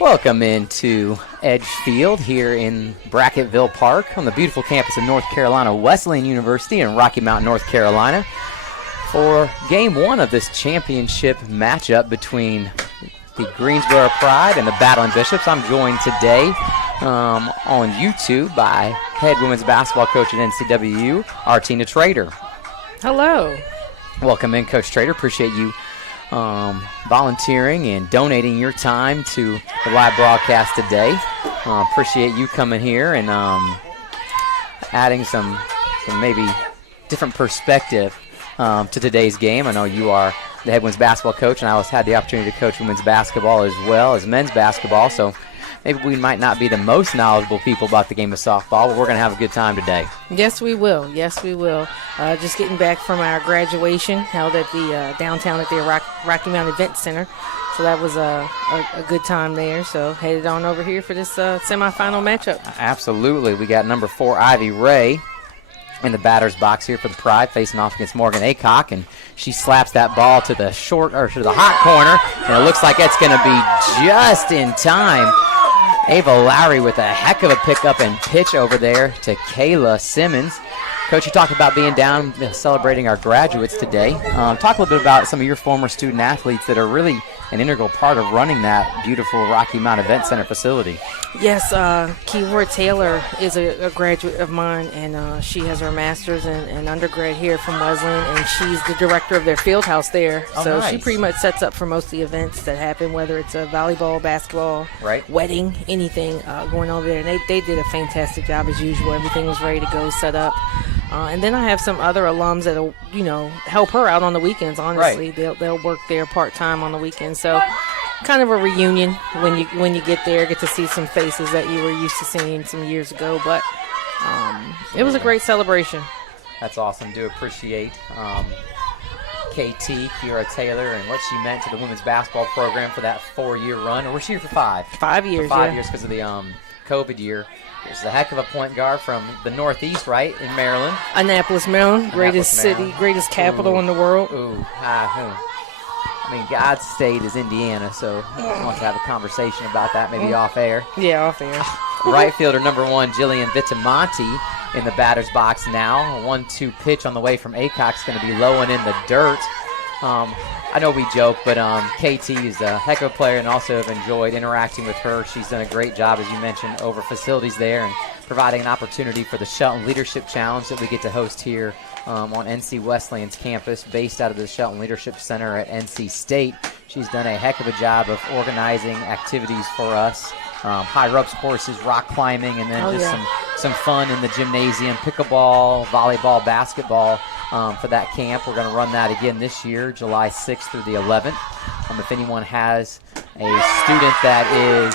Welcome into Edge Field here in Bracketville Park on the beautiful campus of North Carolina Wesleyan University in Rocky Mount, North Carolina, for Game 1 of this championship matchup between the Greensboro Pride and the Battling Bishops. I'm joined today on YouTube by head women's basketball coach at NCWU, Artina Trader. Hello. Welcome in, Coach Trader. Appreciate you volunteering and donating your time to the live broadcast today. Appreciate you coming here and adding some maybe different perspective to today's game. I know you are the head women's basketball coach, and I always had the opportunity to coach women's basketball as well as men's basketball, so maybe we might not be the most knowledgeable people about the game of softball, but we're going to have a good time today. Yes, we will. Yes, we will. Just getting back from our graduation held at the downtown at the Rocky Mount Event Center. So that was a good time there. So headed on over here for this semifinal matchup. Absolutely. We got number 4, Ivy Ray, in the batter's box here for the Pride, facing off against Morgan Aycock, and she slaps that ball to the hot corner, and it looks like it's going to be just in time. Ava Lowry with a heck of a pickup and pitch over there to Kayla Simmons. Coach, you talked about being down celebrating our graduates today. Talk a little bit about some of your former student athletes that are really an integral part of running that beautiful Rocky Mount Event Center facility. Yes, Keyword Taylor is a graduate of mine, and she has her master's and undergrad here from Wesleyan, and she's the director of their field house there. Oh, so nice. She pretty much sets up for most of the events that happen, whether it's a volleyball, basketball, right, wedding, anything going over there. And they did a fantastic job as usual. Everything was ready to go, set up. And then I have some other alums that'll, help her out on the weekends. Honestly, right. They'll work there part time on the weekends. So, kind of a reunion when you get there, get to see some faces that you were used to seeing some years ago. But it was a great celebration. That's awesome. Do appreciate KT, Kiera Taylor, and what she meant to the women's basketball program for that 4-year run. Or was she here for 5? 5 years. For 5 years because of the COVID year. She's a heck of a point guard from the Northeast, right, in Maryland. Annapolis, Maryland, greatest city, greatest capital in the world. I mean, God's state is Indiana, so I want to have a conversation about that, maybe off air. Yeah, off air. Right fielder number 1, Jillian Vitamonti, in the batter's box now. A 1-2 pitch on the way from Aycock's going to be low and in the dirt. I know we joke, but KT is a heck of a player and also have enjoyed interacting with her. She's done a great job, as you mentioned, over facilities there and providing an opportunity for the Shelton Leadership Challenge that we get to host here on NC Wesleyan's campus, based out of the Shelton Leadership Center at NC State. She's done a heck of a job of organizing activities for us. High ropes courses, rock climbing, and then some fun in the gymnasium, pickleball, volleyball, basketball for that camp. We're going to run that again this year, July 6th through the 11th. If anyone has a student that is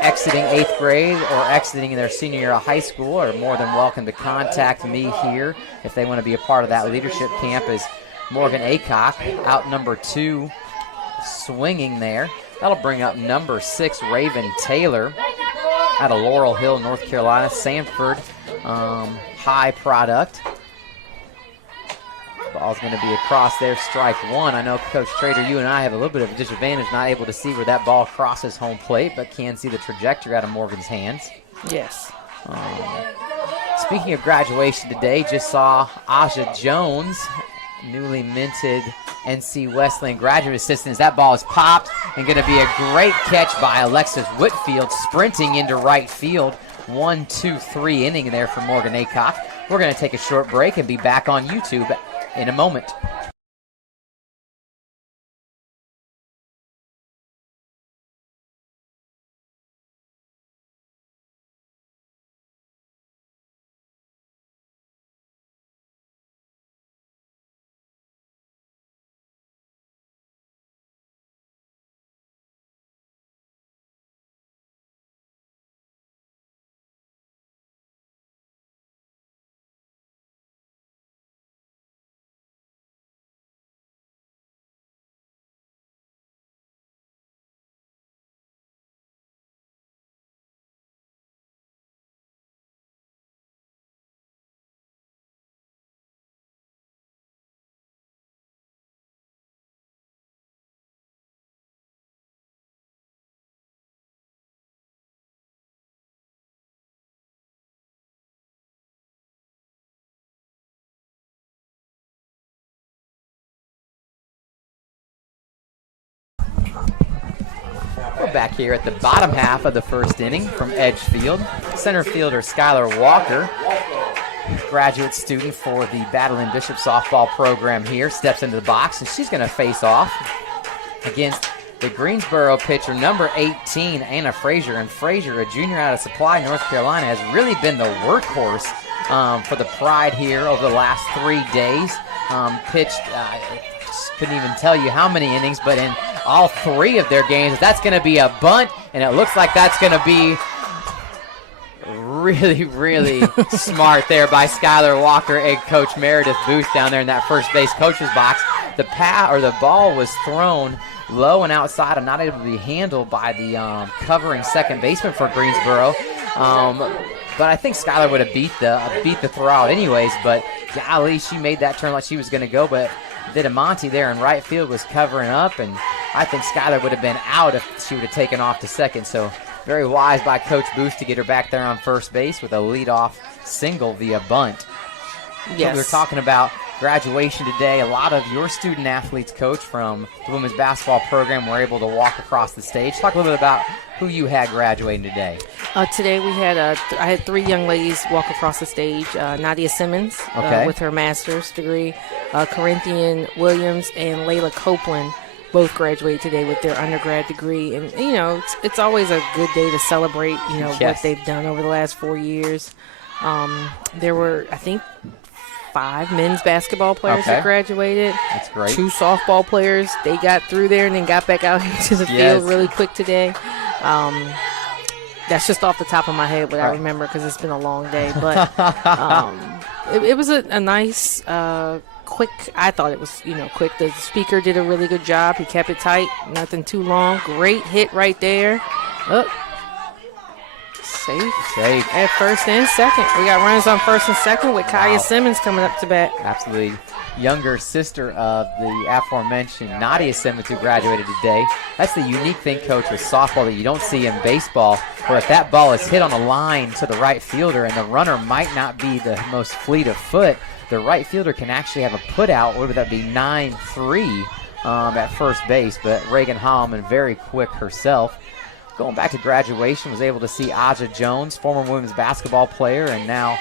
exiting 8th grade or exiting their senior year of high school, are more than welcome to contact me here if they want to be a part of that leadership camp. As Morgan Aycock, out number 2, swinging there. That'll bring up number 6, Raven Taylor, out of Laurel Hill, North Carolina, Sanford High product. Ball's going to be across there, strike 1. I know, Coach Trader, you and I have a little bit of a disadvantage, not able to see where that ball crosses home plate, but can see the trajectory out of Morgan's hands. Yes. Speaking of graduation today, just saw Aja Jones, newly minted NC Wesleyan graduate assistant, as that ball is popped and going to be a great catch by Alexis Whitfield, sprinting into right field. 1-2-3 inning there for Morgan Aycock. We're going to take a short break and be back on YouTube in a moment. We're back here at the bottom half of the first inning from Edge Field. Center fielder Skylar Walker, graduate student for the Battle and Bishop softball program here, steps into the box, and she's going to face off against the Greensboro pitcher, number 18, Anna Frazier. And Frazier, a junior out of Supply, North Carolina, has really been the workhorse for the Pride here over the last 3 days. Pitched, couldn't even tell you how many innings, but in all 3 of their games, that's going to be a bunt, and it looks like that's going to be really, really smart there by Skylar Walker and Coach Meredith Booth down there in that first base coach's box. The ball was thrown low and outside and not able to be handled by the covering second baseman for Greensboro. But I think Skylar would have beat the throw out anyways. But golly, she made that turn like she was going to go. But Vitamonte there in right field was covering up, and I think Skylar would have been out if she would have taken off to second. So very wise by Coach Booth to get her back there on first base with a leadoff single via bunt. Yes. We were talking about graduation today. A lot of your student athletes, Coach, from the women's basketball program were able to walk across the stage. Talk a little bit about who you had graduating today. Today we had I had 3 young ladies walk across the stage. Nadia Simmons with her master's degree, Corinthian Williams and Layla Copeland both graduated today with their undergrad degree. And, you know, it's always a good day to celebrate, you know, what they've done over the last 4 years. There were, I think, 5 men's basketball players that graduated. That's great. 2 softball players. They got through there and then got back out into the field really quick today. That's just off the top of my head what I remember because it's been a long day. But it was a nice, quick. I thought it was, quick. The speaker did a really good job. He kept it tight, nothing too long. Great hit right there. Safe at first and second. We got runners on first and second with Kaya Simmons coming up to bat. Absolutely. Younger sister of the aforementioned Nadia Simmons, who graduated today. That's the unique thing, Coach, with softball that you don't see in baseball, where if that ball is hit on a line to the right fielder and the runner might not be the most fleet of foot, the right fielder can actually have a put out, whether that be 9-3 at first base. But Reagan Holloman, very quick herself. Going back to graduation, was able to see Aja Jones, former women's basketball player and now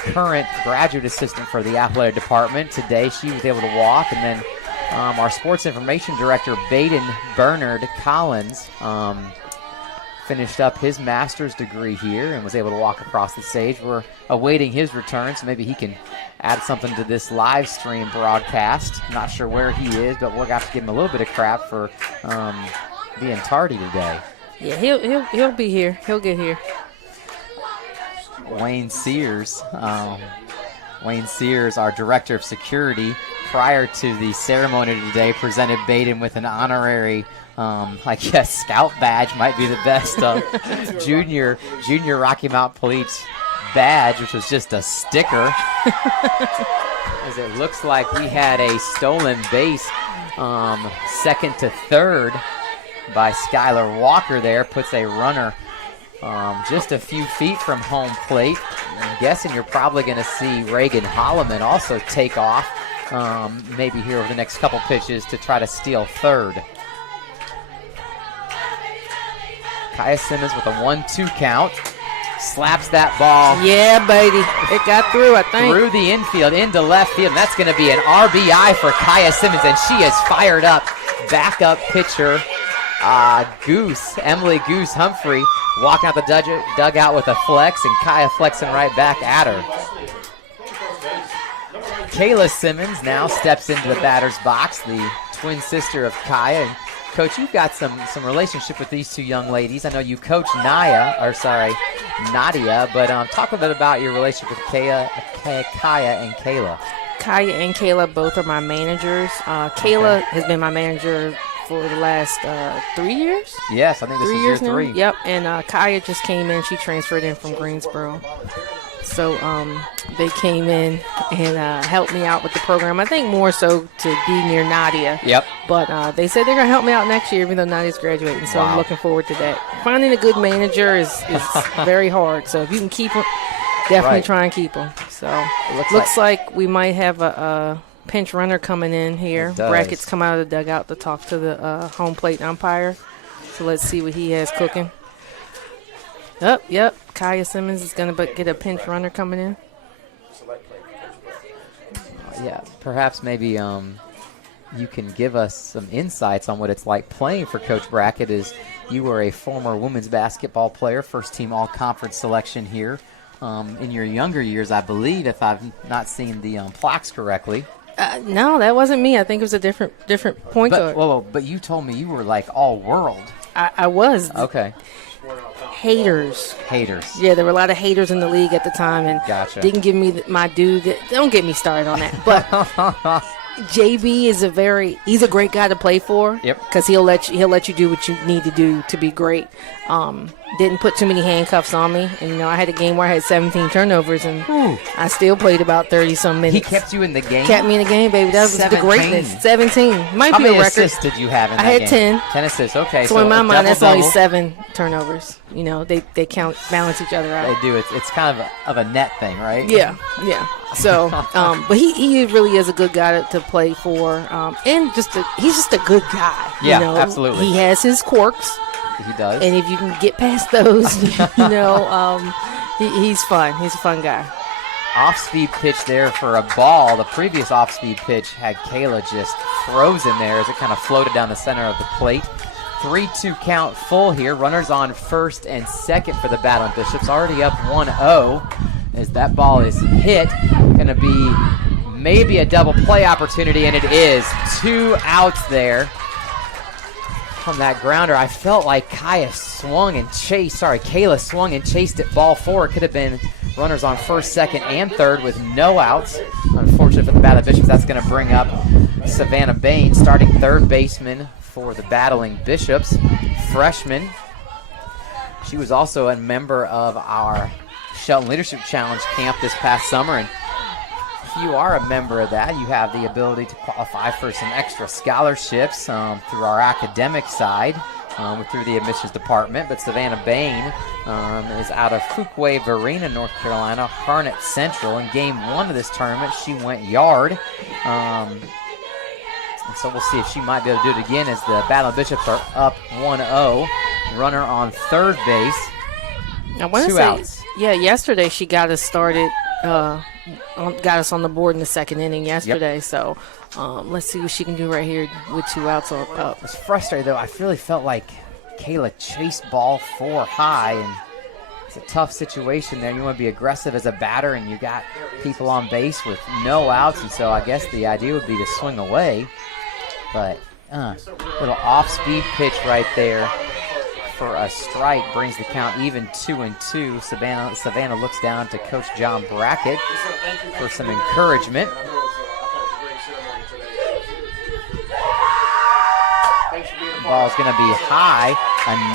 current graduate assistant for the athletic department. Today she was able to walk, and then our sports information director, Baden Bernard Collins, finished up his master's degree here and was able to walk across the stage. We're awaiting his return, so maybe he can add something to this live stream broadcast. Not sure where he is, but we'll have to give him a little bit of crap for being tardy today. Yeah, he'll be here. He'll get here. Wayne Sears, our director of security, prior to the ceremony today, presented Baden with an honorary, scout badge. Might be the best junior Rocky Mount Police badge, which was just a sticker. As it looks like we had a stolen base, second to third, by Skylar Walker there, puts a runner just a few feet from home plate. I'm guessing you're probably going to see Reagan Holloman also take off, maybe here over the next couple pitches to try to steal third. Kaya Simmons with a 1-2 count. Slaps that ball. Yeah, baby. It got through, I think. Through the infield, into left field. And that's going to be an RBI for Kaya Simmons, and she is fired up. Backup pitcher Emily Goose Humphrey walking out the dugout with a flex, and Kaya flexing right back at her. Kayla Simmons now steps into the batter's box, the twin sister of Kaya. And Coach, you've got some relationship with these 2 young ladies. I know you coach Nadia, but talk a bit about your relationship with Kaya and Kayla. Kaya and Kayla both are my managers. Kayla has been my manager for the last 3 years. Yes, I think this is year 3. Yep, and Kaya just came in. She transferred in from Greensboro. So they came in and helped me out with the program. I think more so to be near Nadia. Yep. But they said they're going to help me out next year, even though Nadia's graduating. So I'm looking forward to that. Finding a good manager is very hard. So if you can keep them, definitely try and keep them. So looks like we might have a pinch runner coming in here. It does. Brackett's come out of the dugout to talk to the home plate umpire. So let's see what he has cooking. Yep. Kaya Simmons is going to get a pinch runner coming in. Yeah, perhaps maybe you can give us some insights on what it's like playing for Coach Brackett, as you were a former women's basketball player, first-team all-conference selection here in your younger years, I believe, if I've not seen the plaques correctly. No, that wasn't me. I think it was a different point guard. But you told me you were like all-world. I was. Okay. Haters. Yeah, there were a lot of haters in the league at the time, and gotcha. Didn't give me my due. Don't get me started on that. But JB is he's a great guy to play for. Yep. Because he'll let you do what you need to do to be great. Didn't put too many handcuffs on me, and I had a game where I had 17 turnovers, and I still played about 30-some minutes. He kept you in the game. Kept me in the game, baby. That was 17. The greatness. 17 might How be a many record. assists did you have in I that had game? 10. 10 assists. Okay. So in my mind, that's only double-double. 7 turnovers. They balance each other out. They do. It's kind of a net thing, right? Yeah. So, but he really is a good guy to play for, and he's just a good guy. Yeah, absolutely. He has his quirks, He does. and if you can get past those, he's fun. He's a fun guy. Off-speed pitch there for a ball. The previous off-speed pitch had Kayla just frozen there as it kind of floated down the center of the plate. 3-2 count full here. Runners on first and second for the Battling Bishops. Already up 1-0 as that ball is hit. Going to be maybe a double play opportunity, and it is. 2 outs there from that grounder. I felt like Kayla swung and chased it ball 4. It could have been runners on first, second, and third with no outs. Unfortunate for the Battling Bishops. That's going to bring up Savannah Bain, starting third baseman for the Battling Bishops, freshman. She was also a member of our Shelton Leadership Challenge camp this past summer, and if you are a member of that, you have the ability to qualify for some extra scholarships through our academic side, through the admissions department. But Savannah Bain is out of Fuquay-Varina, North Carolina, Harnett Central. In game 1 of this tournament, she went yard. And so we'll see if she might be able to do it again as the Battling Bishops are up 1-0. Runner on third base. I want to 2 say, outs. yeah, yesterday she got us started, got us on the board in the second inning yesterday. Yep. So let's see what she can do right here with 2 outs up. It was frustrating, though. I really felt like Kayla chased ball 4 high, and it's a tough situation there. You want to be aggressive as a batter, and you got people on base with no outs, and so I guess the idea would be to swing away. But little off-speed pitch right there for a strike brings the count even 2-2. Savannah looks down to Coach John Brackett for some encouragement. Ball's going to be high.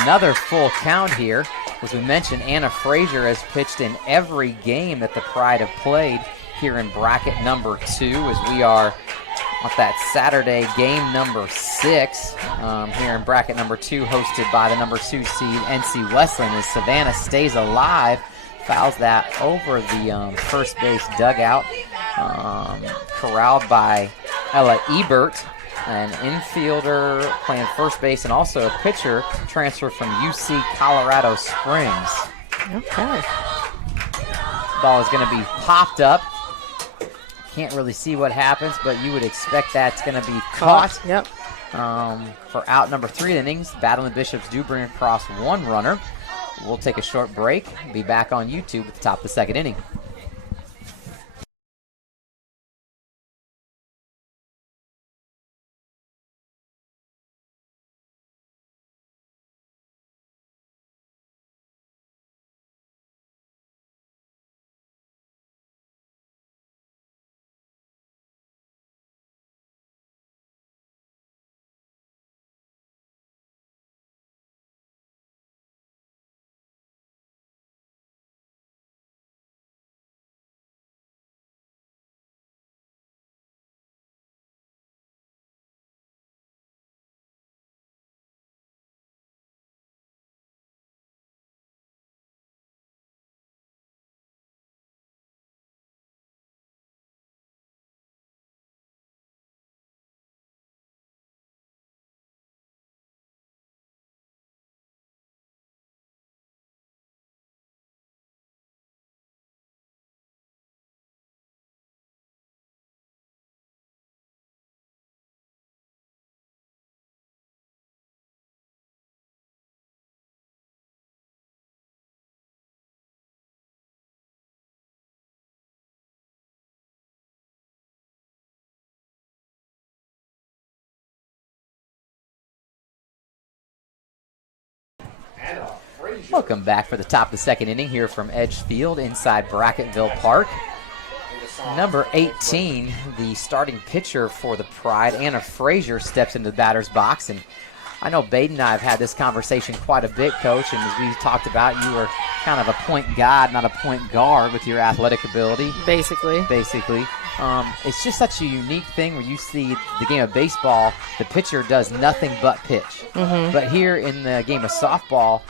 Another full count here. As we mentioned, Anna Frazier has pitched in every game that the Pride have played here in bracket number 2, as we are on that Saturday game number 6 here in bracket number 2, hosted by the number 2 seed NC Wesleyan, as Savannah stays alive, fouls that over the first base dugout, corralled by Ella Ebert, an infielder playing first base, and also a pitcher transfer from UC Colorado Springs. Okay. Ball is going to be popped up. Can't really see what happens, but you would expect that's going to be caught. Yep. For out number 3 innings. Battling Bishops do bring across 1 runner. We'll take a short break. Be back on YouTube at the top of the second inning. Welcome back for the top of the second inning here from Edgefield inside Bracketville Park. Number 18, the starting pitcher for the Pride, Anna Frazier, steps into the batter's box. And I know Baden and I have had this conversation quite a bit, Coach, and as we talked about, you were kind of a point guard, not a point guard with your athletic ability. Basically. It's just such a unique thing where you see the game of baseball, the pitcher does nothing but pitch. But here in the game of softball,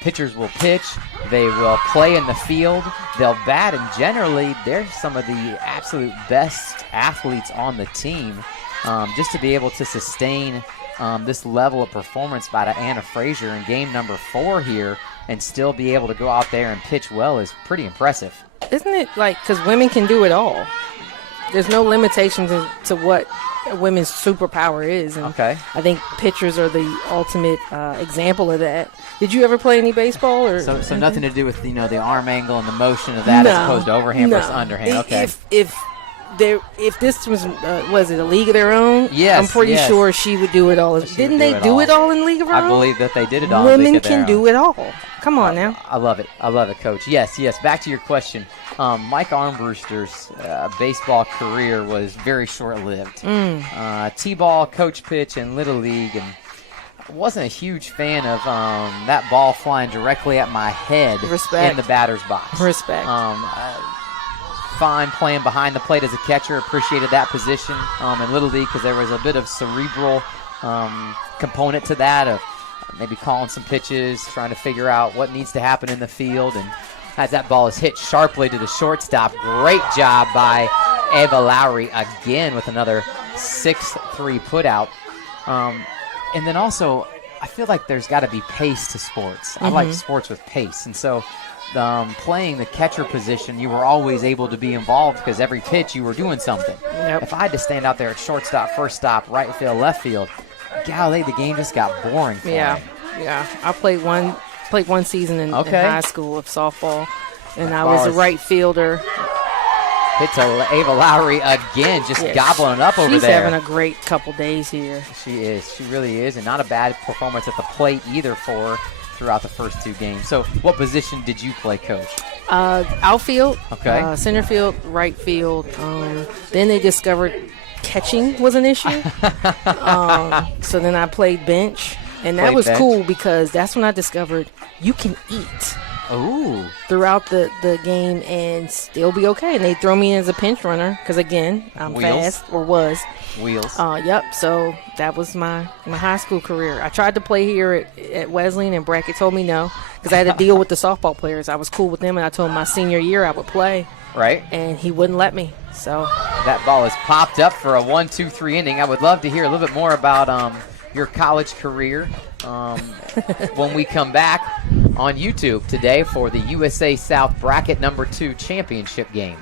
pitchers will pitch, they will play in the field, they'll bat, and generally they're some of the absolute best athletes on the team. Just to be able to sustain this level of performance by Anna Frazier in game number 4 here and still be able to go out there and pitch well is pretty impressive. Isn't it because women can do it all? There's no limitations to what a women's superpower is. And Okay. I think pitchers are the ultimate example of that. Did you ever play any baseball? So nothing to do with the arm angle and the motion of that as opposed to overhand versus underhand. Okay. If this was it a league of their own? Yes, I'm pretty sure she would do it all. Didn't they do it all in league of her own? I believe that they did it all. Women can do it all. Come on now. I love it, Coach. Yes. Back to your question. Mike Armbruster's baseball career was very short-lived. T-ball, coach pitch, and Little League, and I wasn't a huge fan of that ball flying directly at my head in the batter's box. Respect. Fine playing behind the plate as a catcher. Appreciated that position in Little League because there was a bit of cerebral component to that of maybe calling some pitches, trying to figure out what needs to happen in the field. And as that ball is hit sharply to the shortstop, great job by Ava Lowry again with another 6-3 putout. And then also, I feel like there's got to be pace to sports. I like sports with pace. And so playing the catcher position, you were always able to be involved because every pitch you were doing something. Yep. If I had to stand out there at shortstop, first stop, right field, left field, golly, the game just got boring for me. Yeah. I played one season in high school of softball, and I was a right fielder. Hit to Ava Lowry again, just gobbling it up over there. She's having a great couple days here. She is. She really is, and not a bad performance at the plate either for her throughout the first 2 games. So what position did you play, Coach? Outfield, okay. Center field, right field. Then they discovered catching was an issue. So then I played bench, and that was bench. Cool because that's when I discovered you can eat throughout the game and still be okay. And they throw me in as a pinch runner because, again, I'm fast, or was. Wheels. Yep. So that was my high school career. I tried to play here at Wesleyan, and Brackett told me no because I had to deal with the softball players. I was cool with them, and I told him my senior year I would play. Right. And he wouldn't let me. So that ball is popped up for a 1-2-3 inning. I would love to hear a little bit more about your college career when we come back on YouTube today for the USA South Bracket number 2 championship game.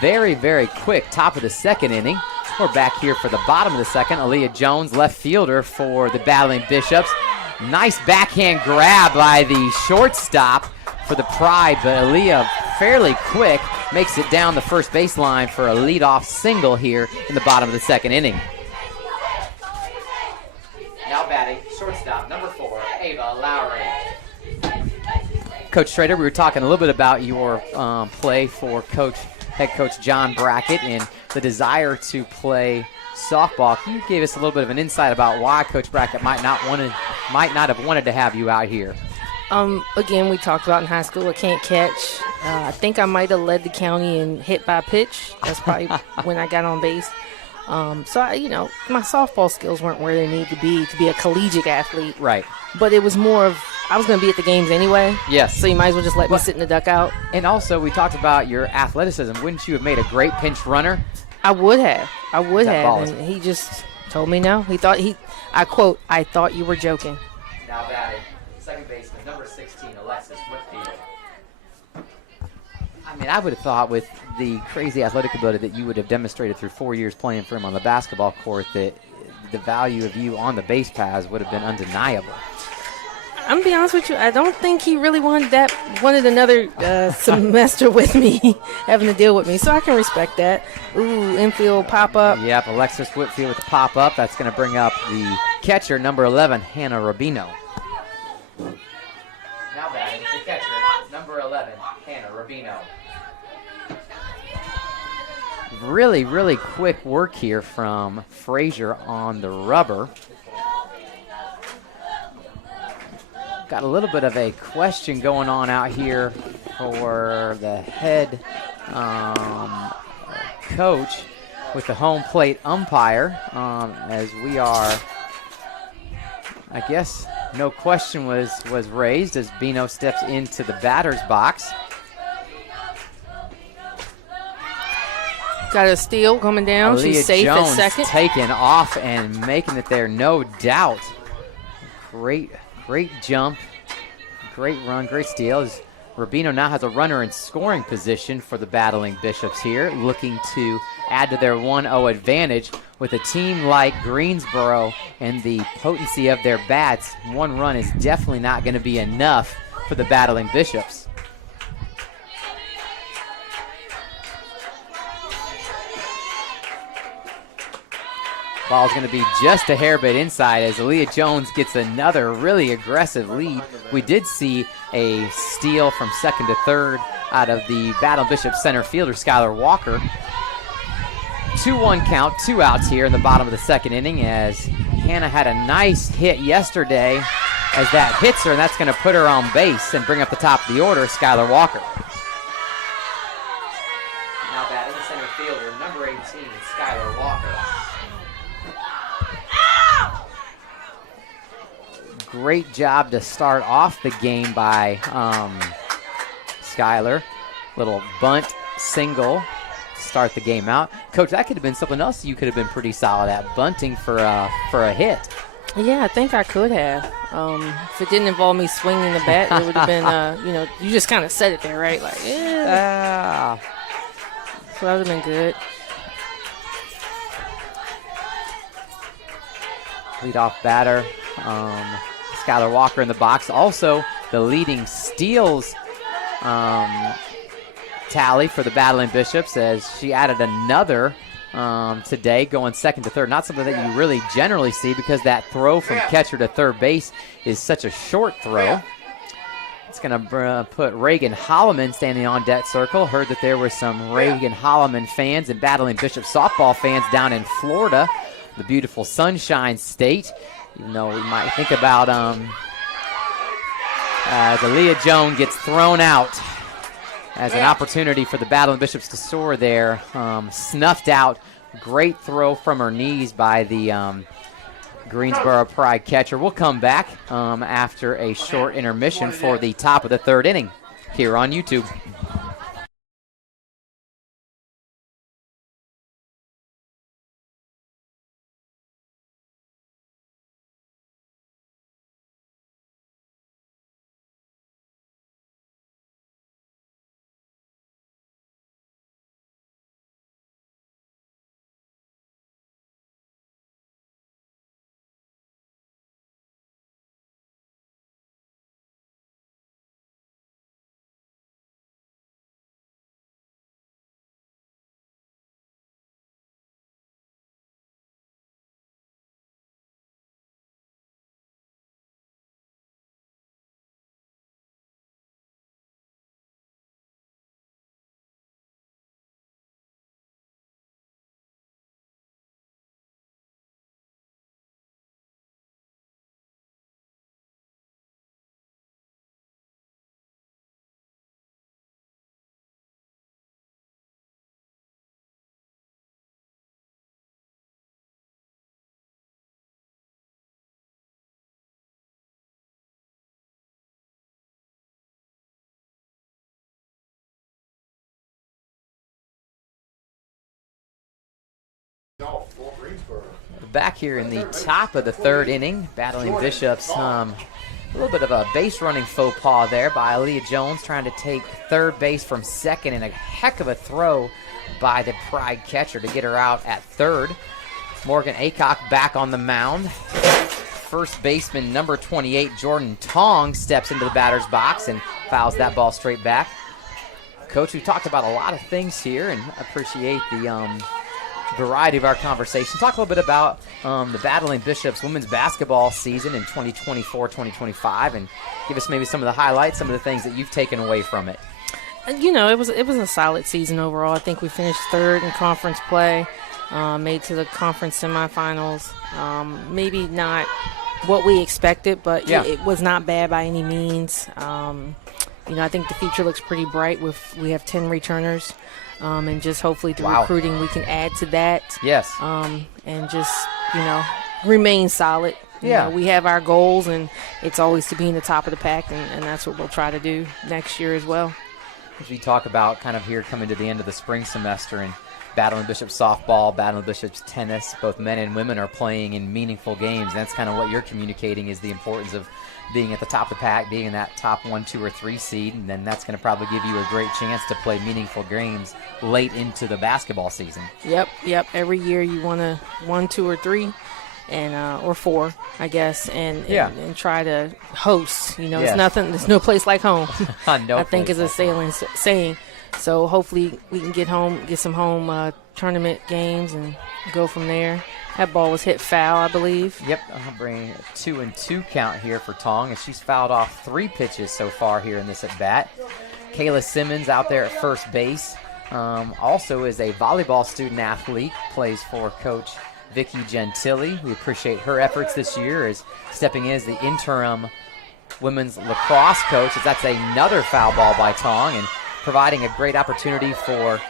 Very, very quick top of the second inning. We're back here for the bottom of the second. Aaliyah Jones, left fielder for the Battling Bishops. Nice backhand grab by the shortstop for the Pride, but Aaliyah fairly quick makes it down the first baseline for a leadoff single here in the bottom of the second inning. Now batting, shortstop, number 4. Ava Lowry. Coach Schrader, we were talking a little bit about your play for head coach John Brackett and the desire to play softball. Can you give us a little bit of an insight about why Coach Brackett might not have wanted to have you out here? Again, we talked about in high school, I can't catch. I think I might have led the county in hit by pitch. That's probably when I got on base. So, my softball skills weren't where they need to be a collegiate athlete. Right. But it was more of, I was going to be at the games anyway. Yes. So you might as well just let me sit in the dugout. And also, we talked about your athleticism. Wouldn't you have made a great pinch runner? I would have. That And he just told me no. He thought I quote, "I thought you were joking." Now batting, second baseman, number 16, Alexis Whitfield. I mean, I would have thought with the crazy athletic ability that you would have demonstrated through 4 years playing for him on the basketball court that the value of you on the base paths would have been undeniable. I'm gonna be honest with you. I don't think he really wanted another semester with me, having to deal with me. So I can respect that. Ooh, infield pop up. Yep, Alexis Whitfield with the pop up. That's going to bring up the catcher, number 11, Hannah Rubino. Now batting, the catcher, number 11, Hannah Rubino. Really, really quick work here from Frazier on the rubber. Got a little bit of a question going on out here for the head coach with the home plate umpire, as we are, I guess no question was raised as Bino steps into the batter's box. Got a steal coming down. Aaliyah She's safe Jones at second. taking off and making it there, no doubt. Great jump, great run, great steal. As Rubino now has a runner in scoring position for the battling Bishops here, looking to add to their 1-0 advantage. With a team like Greensboro and the potency of their bats, one run is definitely not going to be enough for the battling Bishops. Ball's going to be just a hair bit inside as Aaliyah Jones gets another really aggressive lead. We did see a steal from second to third out of the Battle Bishop center fielder, Skylar Walker. 2-1 count, 2 outs here in the bottom of the second inning as Hannah had a nice hit yesterday as that hits her, and that's going to put her on base and bring up the top of the order, Skylar Walker. Now batting center fielder, number 18, Skylar Walker. Great job to start off the game by Skylar. Little bunt single to start the game out. Coach, that could have been something else you could have been pretty solid at, bunting for a hit. Yeah, I think I could have. If it didn't involve me swinging the bat, it would have been, you just kind of said it there, right? Like, yeah. So that would have been good. Leadoff batter. Skylar Walker in the box. Also, the leading steals tally for the Battling Bishops as she added another today, going second to third. Not something that you really generally see because that throw from catcher to third base is such a short throw. It's going to put Reagan Holloman standing on deck circle. Heard that there were some Reagan Holloman fans and Battling Bishop softball fans down in Florida, the beautiful Sunshine State. Even though we might think about as Aaliyah Jones gets thrown out as an opportunity for the Battling Bishops to soar there. Snuffed out. Great throw from her knees by the Greensboro Pride catcher. We'll come back after a short intermission for the top of the third inning here on YouTube. Back here in the top of the third inning, battling Bishops. A little bit of a base running faux pas there by Aaliyah Jones, trying to take third base from second, and a heck of a throw by the Pride catcher to get her out at third. Morgan Aycock back on the mound. First baseman number 28, Jordan Tong, steps into the batter's box and fouls that ball straight back. Coach, we've talked about a lot of things here, and appreciate the variety of our conversation. Talk a little bit about the Battling Bishops women's basketball season in 2024-2025, and give us maybe some of the highlights, some of the things that you've taken away from it. You know, it was a solid season overall. I think we finished third in conference play, made to the conference semifinals. Maybe not what we expected, but it was not bad by any means. You know, I think the future looks pretty bright. We have 10 returners, and just hopefully through recruiting we can add to that. Yes. And just, you know, remain solid. You know, we have our goals, and it's always to be in the top of the pack, and that's what we'll try to do next year as well. As we talk about kind of here coming to the end of the spring semester, and Battling Bishops softball, Battling Bishops tennis, both men and women are playing in meaningful games. And that's kind of what you're communicating, is the importance of being at the top of the pack, being in that top 1, 2, or 3 seed, and then that's going to probably give you a great chance to play meaningful games late into the basketball season. Yep. Every year you want to 1, 2, or 3, and or 4, I guess, and try to host. You know, it's nothing. There's no place like home. I think is a saying. So hopefully we can get some home tournament games and go from there. That ball was hit foul, I believe. Yep, I'll bring a 2-2 count here for Tong, and she's fouled off 3 pitches so far here in this at-bat. Kayla Simmons out there at first base. Also is a volleyball student athlete, plays for Coach Vicky Gentili. We appreciate her efforts this year as stepping in as the interim women's lacrosse coach, as that's another foul ball by Tong, and providing a great opportunity for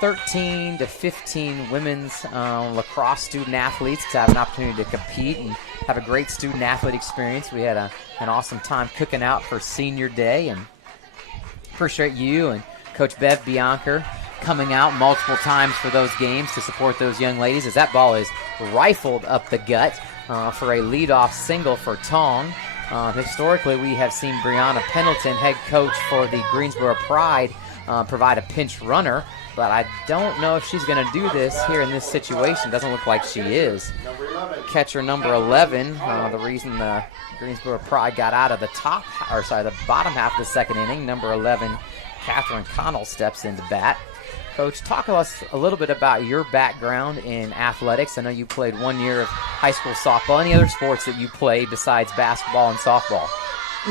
13 to 15 women's lacrosse student athletes to have an opportunity to compete and have a great student athlete experience. We had an awesome time cooking out for senior day, and appreciate you and Coach Bev Biancher coming out multiple times for those games to support those young ladies, as that ball is rifled up the gut for a leadoff single for Tong. Historically, we have seen Brianna Pendleton, head coach for the Greensboro Pride, provide a pinch runner, but I don't know if she's going to do this here in this situation. Doesn't look like she is. Catcher number 11, the reason the Greensboro Pride got out of the bottom half of the second inning, number 11, Catherine Connell, steps into bat. Coach, talk to us a little bit about your background in athletics. I know you played 1 year of high school softball. Any other sports that you played besides basketball and softball?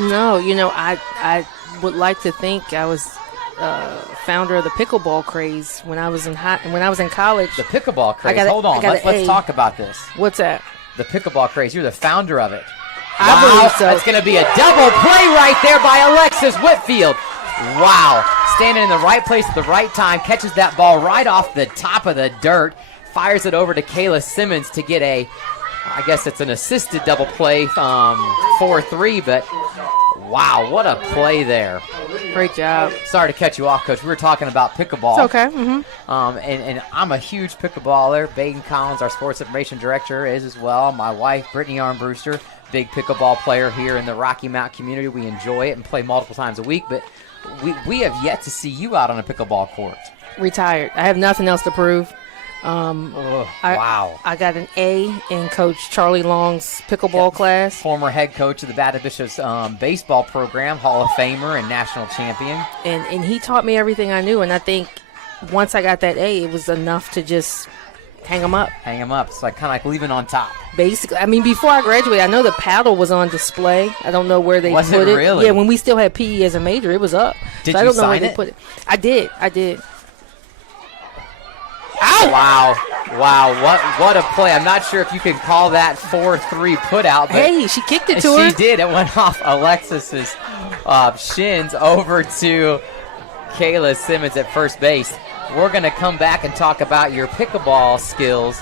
No, you know, I would like to think I was founder of the pickleball craze when I was in college. The pickleball craze. Hold on, let's talk about this. What's that? The pickleball craze. You're the founder of it. I believe so. That's going to be a double play right there by Alexis Whitfield. Wow. Standing in the right place at the right time, catches that ball right off the top of the dirt, fires it over to Kayla Simmons to get I guess it's an assisted double play, 4-3, but wow, what a play there. Great job. Sorry to cut you off, Coach. We were talking about pickleball. It's okay. Mm-hmm. And I'm a huge pickleballer. Baden Collins, our sports information director, is as well. My wife, Brittany Armbruster, big pickleball player here in the Rocky Mount community. We enjoy it and play multiple times a week, but we have yet to see you out on a pickleball court. Retired. I have nothing else to prove. Wow. I got an A in Coach Charlie Long's pickleball class. Former head coach of the Baton Bishops baseball program, Hall of Famer and national champion. And he taught me everything I knew, and I think once I got that A, it was enough to just hang them up. It's like kind of like leaving on top. Basically, I mean, before I graduated, I know the paddle was on display. I don't know where they put it. Really? Yeah, when we still had PE as a major, it was up. Did so you I don't know sign where it? They put it. I did. Ow! Wow, what a play. I'm not sure if you can call that 4-3 put out. But hey, she kicked it to her. She did. It went off Alexis's shins over to Kayla Simmons at first base. We're going to come back and talk about your pickleball skills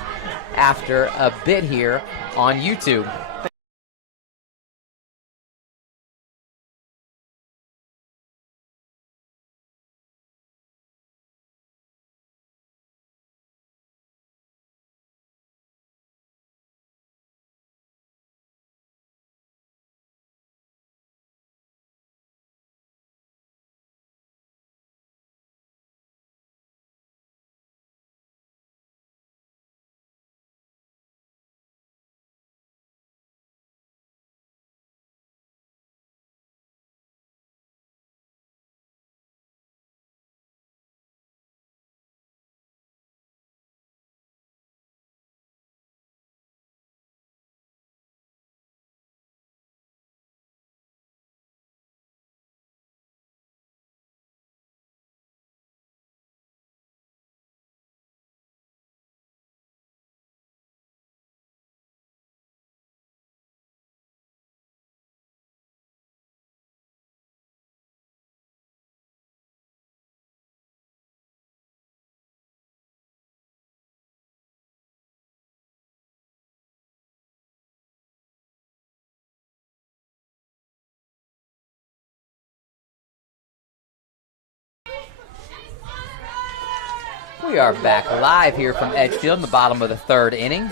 after a bit here on YouTube. We are back live here from Edgefield in the bottom of the third inning.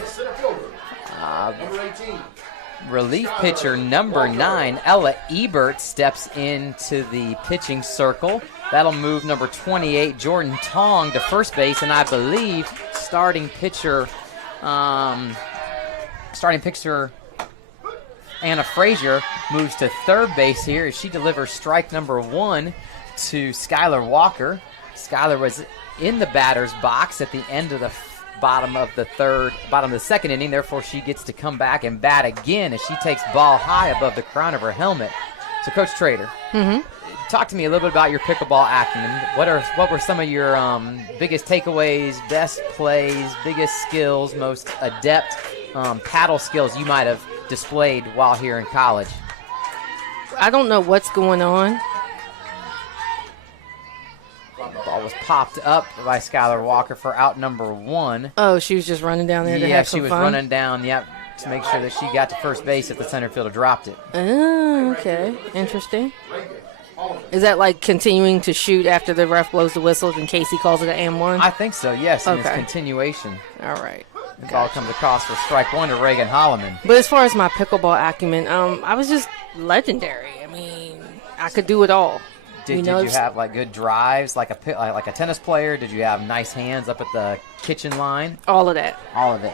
Relief pitcher number 9, Ella Ebert, steps into the pitching circle. That'll move number 28, Jordan Tong, to first base, and I believe starting pitcher Anna Frazier moves to third base here as she delivers strike number 1 to Skylar Walker. Skylar was in the batter's box at the end of the bottom of the second inning. Therefore, she gets to come back and bat again as she takes ball high above the crown of her helmet. So, Coach Trader, talk to me a little bit about your pickleball acumen. What were some of your biggest takeaways, best plays, biggest skills, most adept paddle skills you might have displayed while here in college? I don't know what's going on. Ball was popped up by Skylar Walker for out number 1. Oh, she was just running down there to have some fun? Yeah, she was running down, to make sure that she got to first base if the center fielder dropped it. Oh, okay. Interesting. Is that like continuing to shoot after the ref blows the whistle and Casey calls it an and 1? I think so, yes. Okay. And it's continuation. All right. The ball comes across for strike 1 to Reagan Holloman. But as far as my pickleball acumen, I was just legendary. I mean, I could do it all. Did you have like good drives like a tennis player? Did you have nice hands up at the kitchen line? All of that. All of it.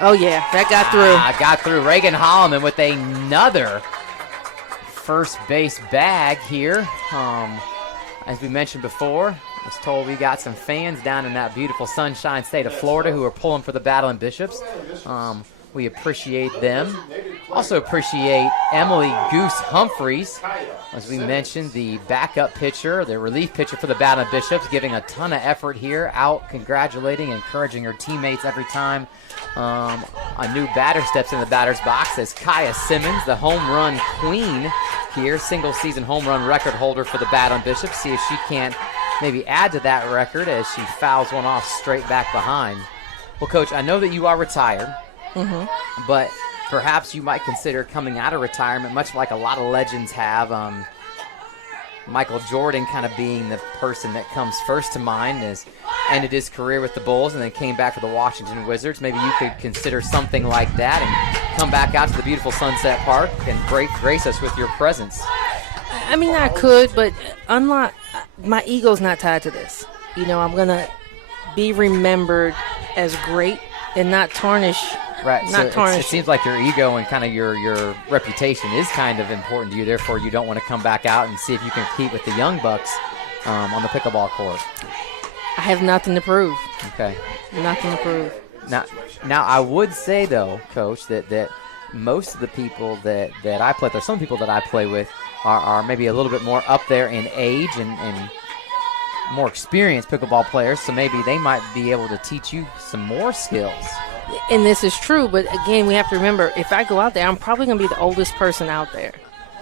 Oh, yeah. That got through. Got through. Reagan Holloman with another first base bag here. As we mentioned before, I was told we got some fans down in that beautiful sunshine state of Florida who are pulling for the Battling Bishops. We appreciate them. Also appreciate Emily Goose Humphreys, as we mentioned, the backup pitcher, the relief pitcher for the Battling Bishops, giving a ton of effort here, out congratulating, encouraging her teammates every time a new batter steps in the batter's box. As Kaya Simmons, the home run queen here, single-season home run record holder for the Battling Bishops. See if she can't maybe add to that record as she fouls one off straight back behind. Well, Coach, I know that you are retired. But perhaps you might consider coming out of retirement, much like a lot of legends have. Michael Jordan kind of being the person that comes first to mind, as ended his career with the Bulls and then came back to the Washington Wizards. Maybe you could consider something like that and come back out to the beautiful Sunset Park and grace us with your presence. I mean, I could, but unlike my ego's not tied to this. You know, I'm going to be remembered as great and not tarnish. Right, it seems like your ego and kind of your reputation is kind of important to you. Therefore, you don't want to come back out and see if you can compete with the young bucks on the pickleball court. I have nothing to prove. Okay. Nothing to prove. Now I would say, though, Coach, that most of the people that I play, there's some people that I play with are maybe a little bit more up there in age and more experienced pickleball players, so maybe they might be able to teach you some more skills. And this is true, but again, we have to remember, if I go out there, I'm probably going to be the oldest person out there.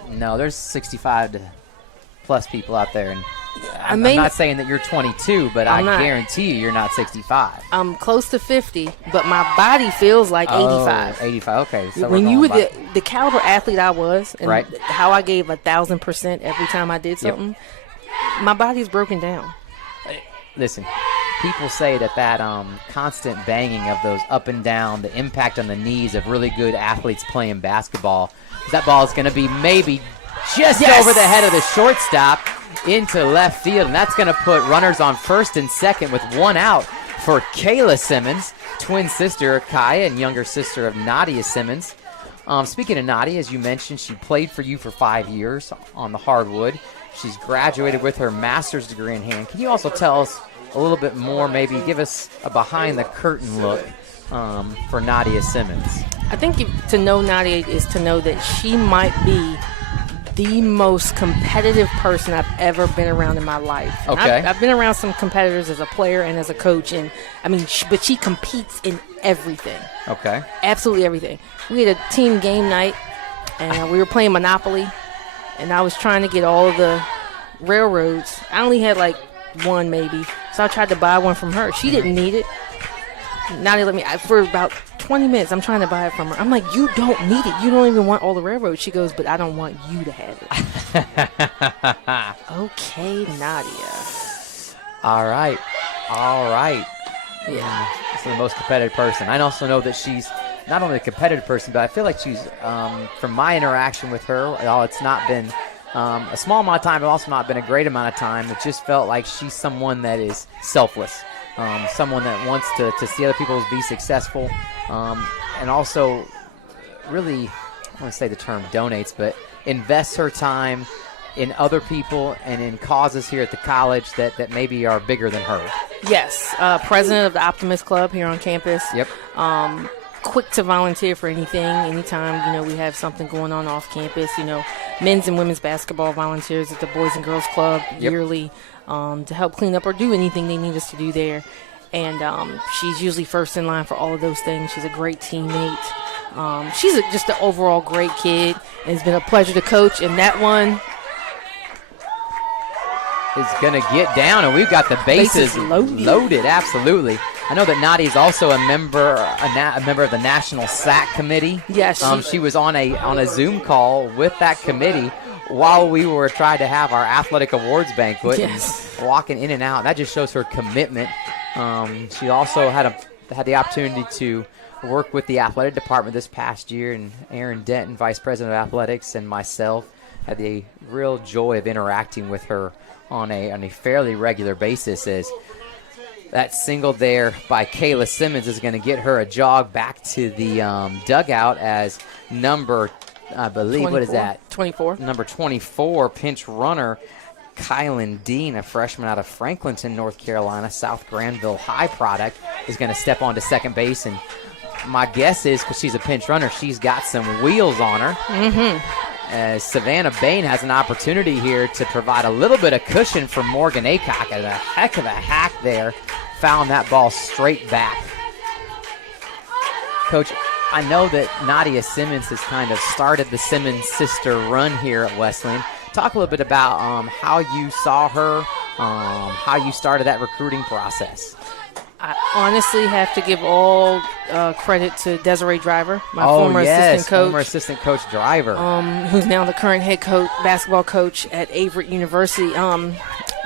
No, there's 65 to plus people out there, and I'm not saying that you're 22, but I guarantee you're not 65. I'm close to 50, but my body feels like 85. 85, okay. So when you were the caliber athlete I was, and right. how I gave 1,000% every time I did something, my body's broken down. Listen, people say that constant banging of those up and down, the impact on the knees of really good athletes playing basketball, that ball is going to be maybe just over the head of the shortstop into left field, and that's going to put runners on first and second with one out for Kayla Simmons, twin sister of Kaya and younger sister of Nadia Simmons. Speaking of Nadia, as you mentioned, she played for you for 5 years on the hardwood. She's graduated with her master's degree in hand. Can you also tell us a little bit more, maybe give us a behind-the-curtain look for Nadia Simmons? I think to know Nadia is to know that she might be the most competitive person I've ever been around in my life. And okay. I've been around some competitors as a player and as a coach, and I mean, but she competes in everything. Okay. Absolutely everything. We had a team game night, and we were playing Monopoly, and I was trying to get all of the railroads. I only had like one maybe, so I tried to buy one from her. She didn't need it. Nadia let me, for about 20 minutes, I'm trying to buy it from her. I'm like, you don't need it. You don't even want all the railroads. She goes, but I don't want you to have it. Okay, Nadia. All right. All right. Yeah. She's the most competitive person. I also know that she's not only a competitive person, but I feel like she's, from my interaction with her, while it's not been a small amount of time, but also not been a great amount of time, it just felt like she's someone that is selfless, someone that wants to see other people be successful, and also really, I want to say the term donates, but invests her time in other people and in causes here at the college that maybe are bigger than her. Yes, president of the Optimist Club here on campus. Yep. Quick to volunteer for anything, anytime, we have something going on off campus. Men's and women's basketball volunteers at the Boys and Girls Club yearly to help clean up or do anything they need us to do there. And she's usually first in line for all of those things. She's a great teammate. She's just an overall great kid. And it's been a pleasure to coach. And that one is going to get down, and we've got the bases loaded. Absolutely. I know that Nadia's also a member of the National SAC Committee. Yes. She was on a Zoom call with that committee while we were trying to have our athletic awards banquet. Yes. And walking in and out. That just shows her commitment. She also had the opportunity to work with the athletic department this past year, and Aaron Denton, Vice President of Athletics, and myself had the real joy of interacting with her on a fairly regular basis, as that single there by Kayla Simmons is going to get her a jog back to the dugout as number, I believe, 24. what is that? 24. Number 24, pinch runner, Kylan Dean, a freshman out of Franklinton, North Carolina, South Granville High product, is going to step onto second base. And my guess is, because she's a pinch runner, she's got some wheels on her. Mm-hmm. As Savannah Bain has an opportunity here to provide a little bit of cushion for Morgan Aycock, and a heck of a hack there. Found that ball straight back. Coach, I know that Nadia Simmons has kind of started the Simmons sister run here at Wesleyan. Talk a little bit about how you saw her, how you started that recruiting process. I honestly have to give all credit to Desiree Driver, my former assistant coach. Former assistant coach Driver. Who's now the current head coach, basketball coach at Averett University.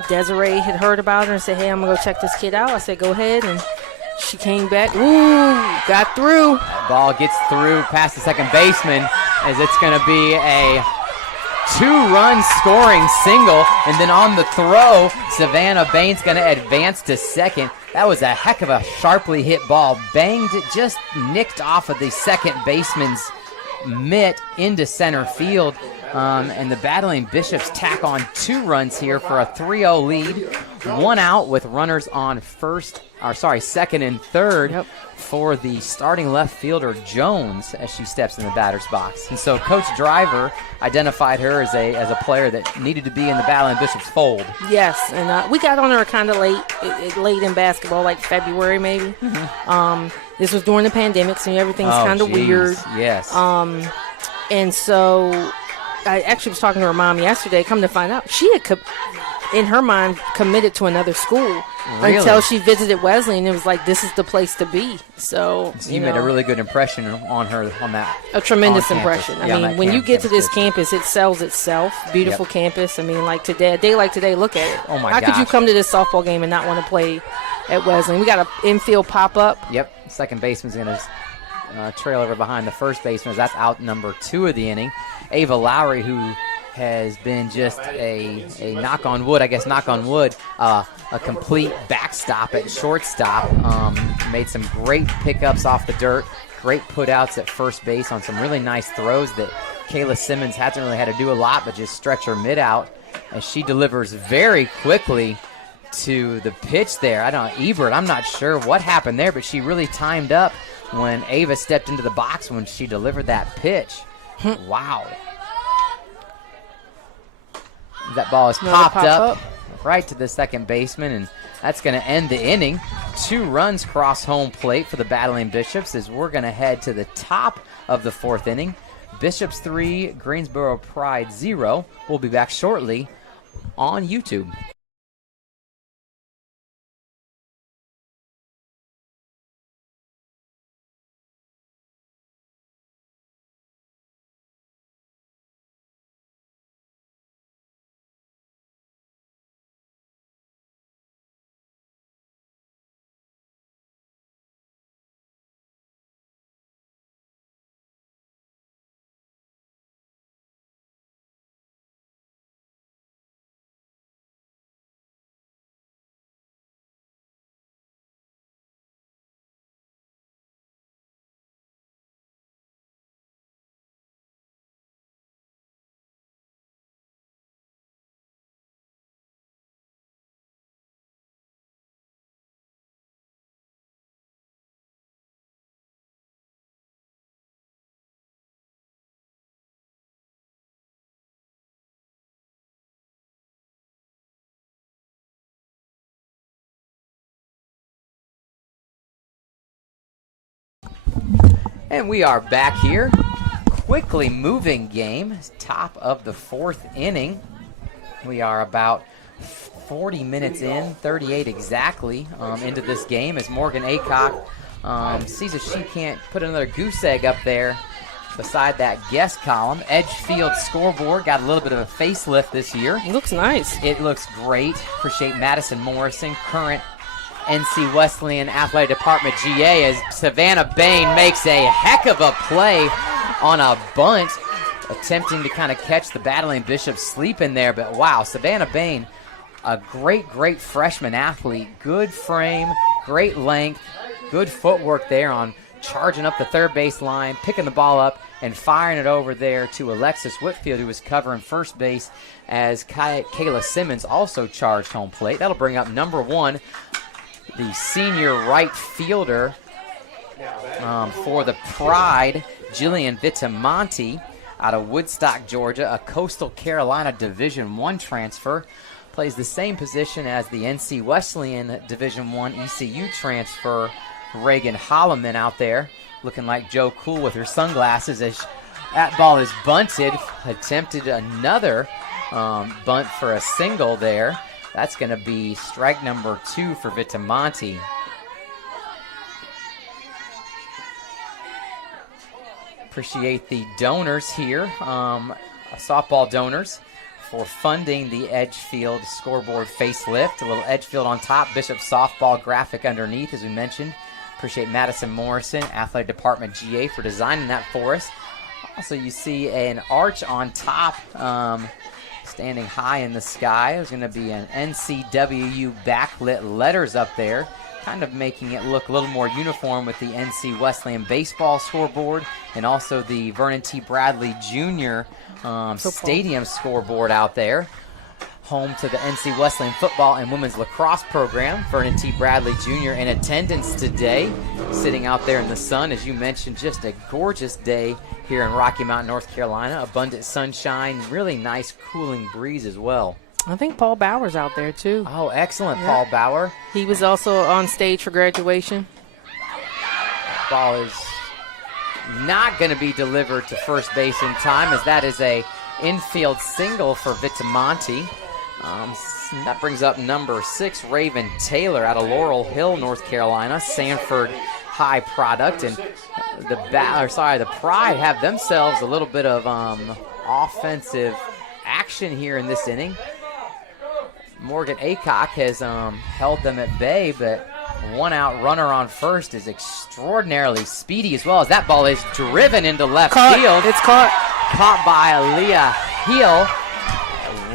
Desiree had heard about her and said, hey, I'm going to go check this kid out. I said, go ahead. And she came back. Ooh, got through. Ball gets through past the second baseman, as it's going to be a two-run scoring single. And then on the throw, Savannah Bain's going to advance to second. That was a heck of a sharply hit ball. Banged, just nicked off of the second baseman's mitt into center field. And the Battling Bishops tack on 2 runs here for a 3-0 lead. 1 out with runners on second and third for the starting left fielder Jones as she steps in the batter's box. And so Coach Driver identified her as a player that needed to be in the Battling Bishops fold. Yes, and we got on her kind of late in basketball, like February maybe. Mm-hmm. This was during the pandemic, so everything's kind of weird. Yes. And so I actually was talking to her mom yesterday. Come to find out, she had, in her mind, committed to another school until she visited Wesleyan. It was like, this is the place to be. So you made a really good impression on her on that. A tremendous impression. Yeah, I mean, when you get to this campus, it sells itself. Beautiful campus. I mean, like today, a day like today, look at it. Oh my gosh. How could you come to this softball game and not want to play at Wesleyan? We got an infield pop up. Yep. Second baseman's going to trail over behind the first baseman. That's out number 2 of the inning. Ava Lowry, who has been just a knock on wood, a complete backstop at shortstop. Made some great pickups off the dirt, great putouts at first base on some really nice throws that Kayla Simmons hasn't really had to do a lot, but just stretch her mid out. And she delivers very quickly to the pitch there. Ebert, I'm not sure what happened there, but she really timed up when Ava stepped into the box when she delivered that pitch. Wow. That ball is popped up right to the second baseman, and that's going to end the inning. 2 runs cross home plate for the Battling Bishops as we're going to head to the top of the 4th inning. Bishops 3, Greensboro Pride 0. We'll be back shortly on YouTube. And we are back here. Quickly moving game. Top of the 4th inning. We are about 40 minutes in, 38 exactly, into this game as Morgan Aycock sees if she can't put another goose egg up there beside that guest column. Edgefield scoreboard got a little bit of a facelift this year. It looks nice. It looks great. Appreciate Madison Morrison, current NC Wesleyan Athletic Department GA, as Savannah Bain makes a heck of a play on a bunt, attempting to kind of catch the battling Bishop sleeping there. But wow, Savannah Bain, a great freshman athlete. Good frame, great length, good footwork there on charging up the third base line, picking the ball up, and firing it over there to Alexis Whitfield, who was covering first base, as Kayla Simmons also charged home plate. That'll bring up number 1, the senior right fielder for the Pride, Jillian Vitamonte, out of Woodstock, Georgia, a Coastal Carolina Division I transfer. Plays the same position as the NC Wesleyan Division I ECU transfer, Reagan Holloman, out there, looking like Joe Cool with her sunglasses as that ball is bunted. Attempted another bunt for a single there. That's going to be strike number 2 for Vitamonte. Appreciate the donors here, softball donors, for funding the Edgefield scoreboard facelift. A little Edgefield on top, Bishop softball graphic underneath, as we mentioned. Appreciate Madison Morrison, Athletic Department GA, for designing that for us. Also, you see an arch on top, standing high in the sky. There's going to be an NCWU backlit letters up there, kind of making it look a little more uniform with the NC Wesleyan baseball scoreboard and also the Vernon T. Bradley Jr. Stadium scoreboard out there. Home to the NC Wesleyan football and women's lacrosse program. Vernon T. Bradley Jr. in attendance today, sitting out there in the sun. As you mentioned, just a gorgeous day here in Rocky Mount, North Carolina. Abundant sunshine, really nice cooling breeze as well. I think Paul Bauer's out there, too. Oh, excellent, yeah. Paul Bauer. He was also on stage for graduation. Ball is not going to be delivered to first base in time, as that is a infield single for Vitamonte. That brings up number 6, Raven Taylor, out of Laurel Hill, North Carolina, Sanford High product. And the Pride have themselves a little bit of offensive action here in this inning. Morgan Aycock has held them at bay, but one out runner on first is extraordinarily speedy, as well as that ball is driven into left field. It's caught. Caught by Aaliyah Hill.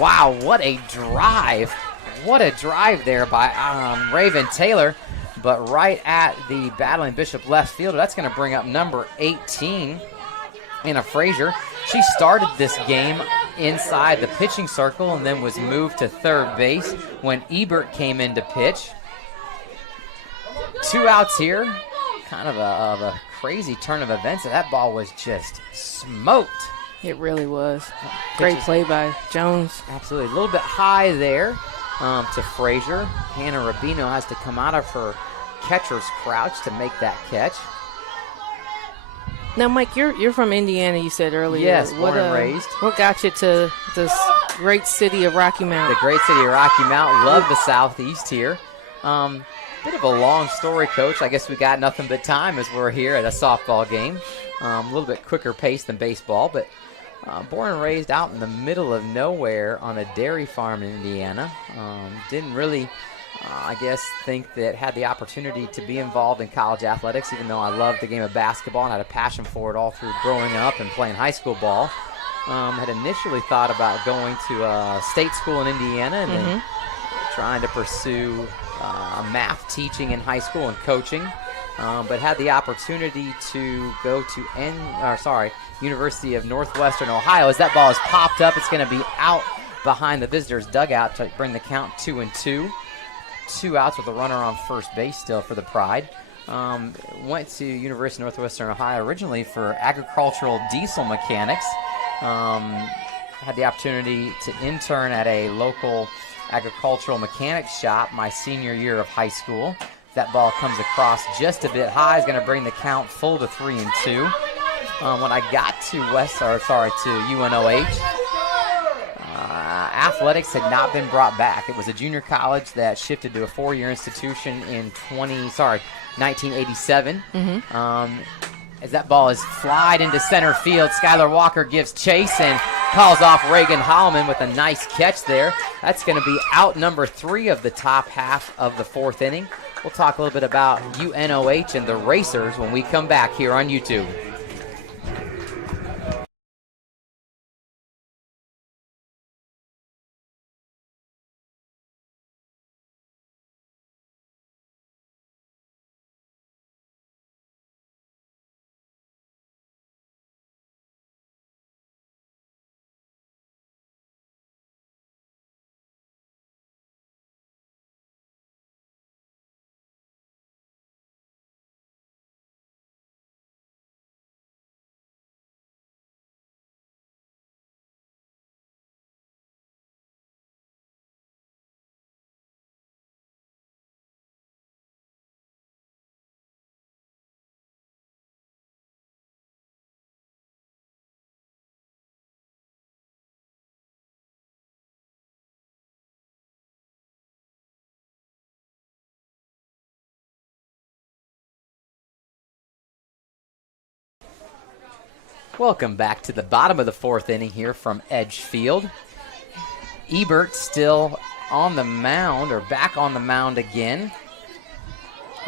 Wow, what a drive. What a drive there by Raven Taylor. But right at the battling Bishop left fielder. That's going to bring up number 18, Anna Frazier. She started this game inside the pitching circle and then was moved to third base when Ebert came in to pitch. 2 outs here. Kind of a crazy turn of events. That ball was just smoked. It really was. Great play by Jones. Absolutely. A little bit high there to Frazier. Hannah Rubino has to come out of her catcher's crouch to make that catch. Now, Mike, you're from Indiana, you said earlier. Yes, born and raised. What got you to this great city of Rocky Mount? The great city of Rocky Mount. Love the Southeast here. Bit of a long story, Coach. I guess we got nothing but time as we're here at a softball game. A little bit quicker pace than baseball, but born and raised out in the middle of nowhere on a dairy farm in Indiana. Didn't really, I guess, think that had the opportunity to be involved in college athletics, even though I loved the game of basketball and had a passion for it all through growing up and playing high school ball. Had initially thought about going to a state school in Indiana and then trying to pursue math teaching in high school and coaching, but had the opportunity to go to University of Northwestern Ohio. As that ball is popped up, it's going to be out behind the visitors' dugout to bring the count 2-2. 2 outs with a runner on first base still for the Pride. Went to University of Northwestern Ohio originally for agricultural diesel mechanics. Had the opportunity to intern at a local agricultural mechanics shop my senior year of high school. That ball comes across just a bit high. Is going to bring the count full to 3-2. When I got to UNOH, athletics had not been brought back. It was a junior college that shifted to a 4-year institution in 1987. As that ball is flied into center field, Skylar Walker gives chase and calls off Reagan Holloman with a nice catch there. That's going to be out number 3 of the top half of the 4th inning. We'll talk a little bit about UNOH and the Racers when we come back here on YouTube. Welcome back to the bottom of the 4th inning here from Edge Field. Ebert still on the mound, or back on the mound again.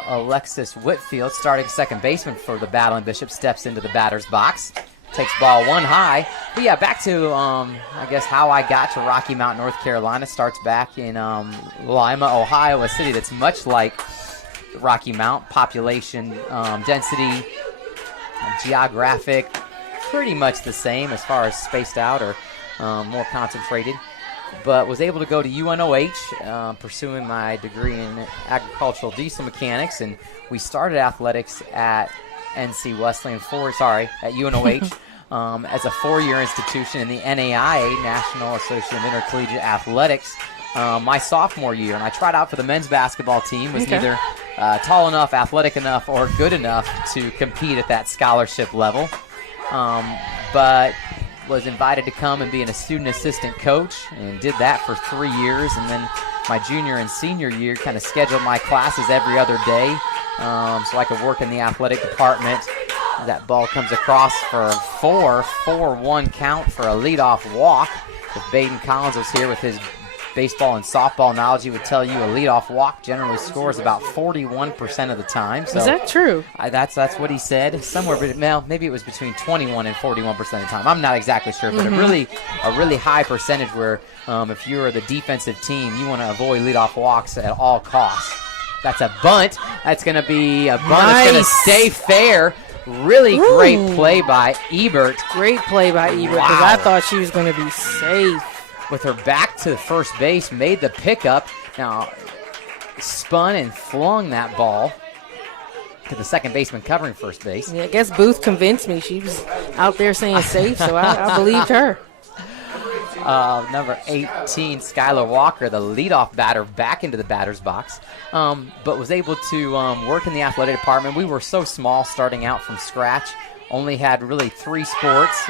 Alexis Whitfield, starting second baseman for the Battling Bishop, steps into the batter's box. Takes ball 1 high. But yeah, back to, I guess, how I got to Rocky Mount, North Carolina. Starts back in Lima, Ohio, a city that's much like Rocky Mount. Population, density, geographic, pretty much the same as far as spaced out or more concentrated, but was able to go to UNOH, pursuing my degree in agricultural diesel mechanics, and we started athletics at Wesleyan at UNOH as a 4-year institution in the NAIA, National Association of Intercollegiate Athletics, my sophomore year, and I tried out for the men's basketball team, was neither tall enough, athletic enough, or good enough to compete at that scholarship level. But was invited to come and be a student assistant coach, and did that for 3 years. And then my junior and senior year kind of scheduled my classes every other day so I could work in the athletic department. That ball comes across for 4-1 count for a leadoff walk. If Baden Collins was here with his baseball and softball knowledge, he would tell you a leadoff walk generally scores about 41% of the time. So is that true? That's what he said. Somewhere, maybe it was between 21 and 41% of the time. I'm not exactly sure, but a really high percentage where if you're the defensive team, you want to avoid leadoff walks at all costs. That's a bunt. That's going to be a bunt. Nice. It's going to stay fair. Really great play by Ebert. Great play by Ebert, because I thought she was going to be safe. With her back to the first base, made the pickup. Now, spun and flung that ball to the second baseman covering first base. Yeah, I guess Booth convinced me. She was out there saying safe, so I believed her. Number 18, Skylar Walker, the leadoff batter, back into the batter's box, but was able to work in the athletic department. We were so small starting out from scratch, only had really 3 sports,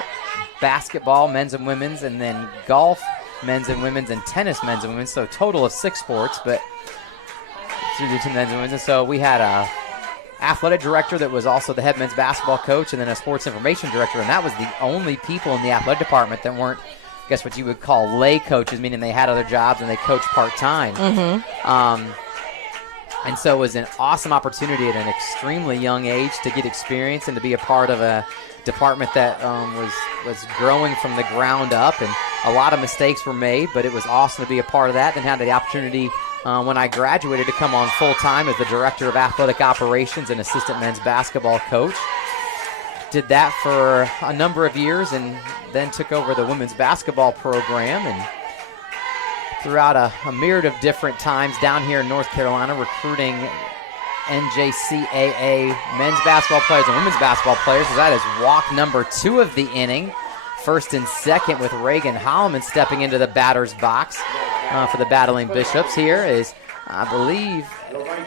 basketball, men's and women's, and then golf, men's and women's, and tennis, men's and women's, so a total of 6 sports, but through the 2 men's and women's. And so we had a athletic director that was also the head men's basketball coach, and then a sports information director, and that was the only people in the athletic department that weren't, I guess, what you would call lay coaches, meaning they had other jobs and they coached part-time. And so it was an awesome opportunity at an extremely young age to get experience and to be a part of a department that was growing from the ground up, and a lot of mistakes were made, but it was awesome to be a part of that. Then had the opportunity when I graduated to come on full-time as the director of athletic operations and assistant men's basketball coach. Did that for a number of years, and then took over the women's basketball program, and throughout a myriad of different times down here in North Carolina, recruiting NJCAA men's basketball players and women's basketball players. So that is walk number 2 of the inning. First and second with Reagan Holloman stepping into the batter's box for the Battling Bishops. Here is, I believe,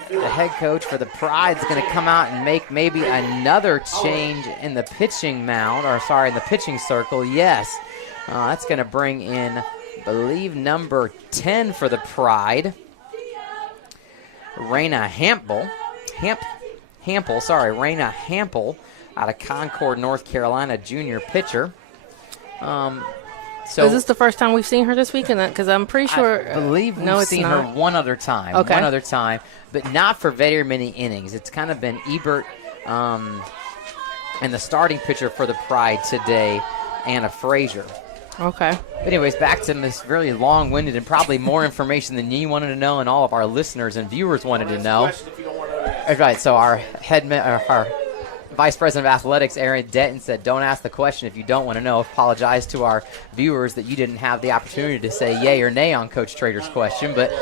the head coach for the Pride is going to come out and make maybe another change in the pitching mound, or sorry, in the pitching circle. Yes, that's going to bring in, I believe, number 10 for the Pride, Raina Hampel, Raina Hampel out of Concord, North Carolina, junior pitcher. So is this the first time we've seen her this weekend? Because I'm pretty sure. I believe we've seen her one other time. Okay. One other time, but not for very many innings. It's kind of been Ebert and the starting pitcher for the Pride today, Anna Frazier. Okay. But anyways, back to this really long-winded and probably more information than you wanted to know and all of our listeners and viewers wanted to know. All right, so our Vice President of Athletics, Aaron Denton, said, don't ask the question if you don't want to know. Apologize to our viewers that you didn't have the opportunity to say yay or nay on Coach Trader's question, but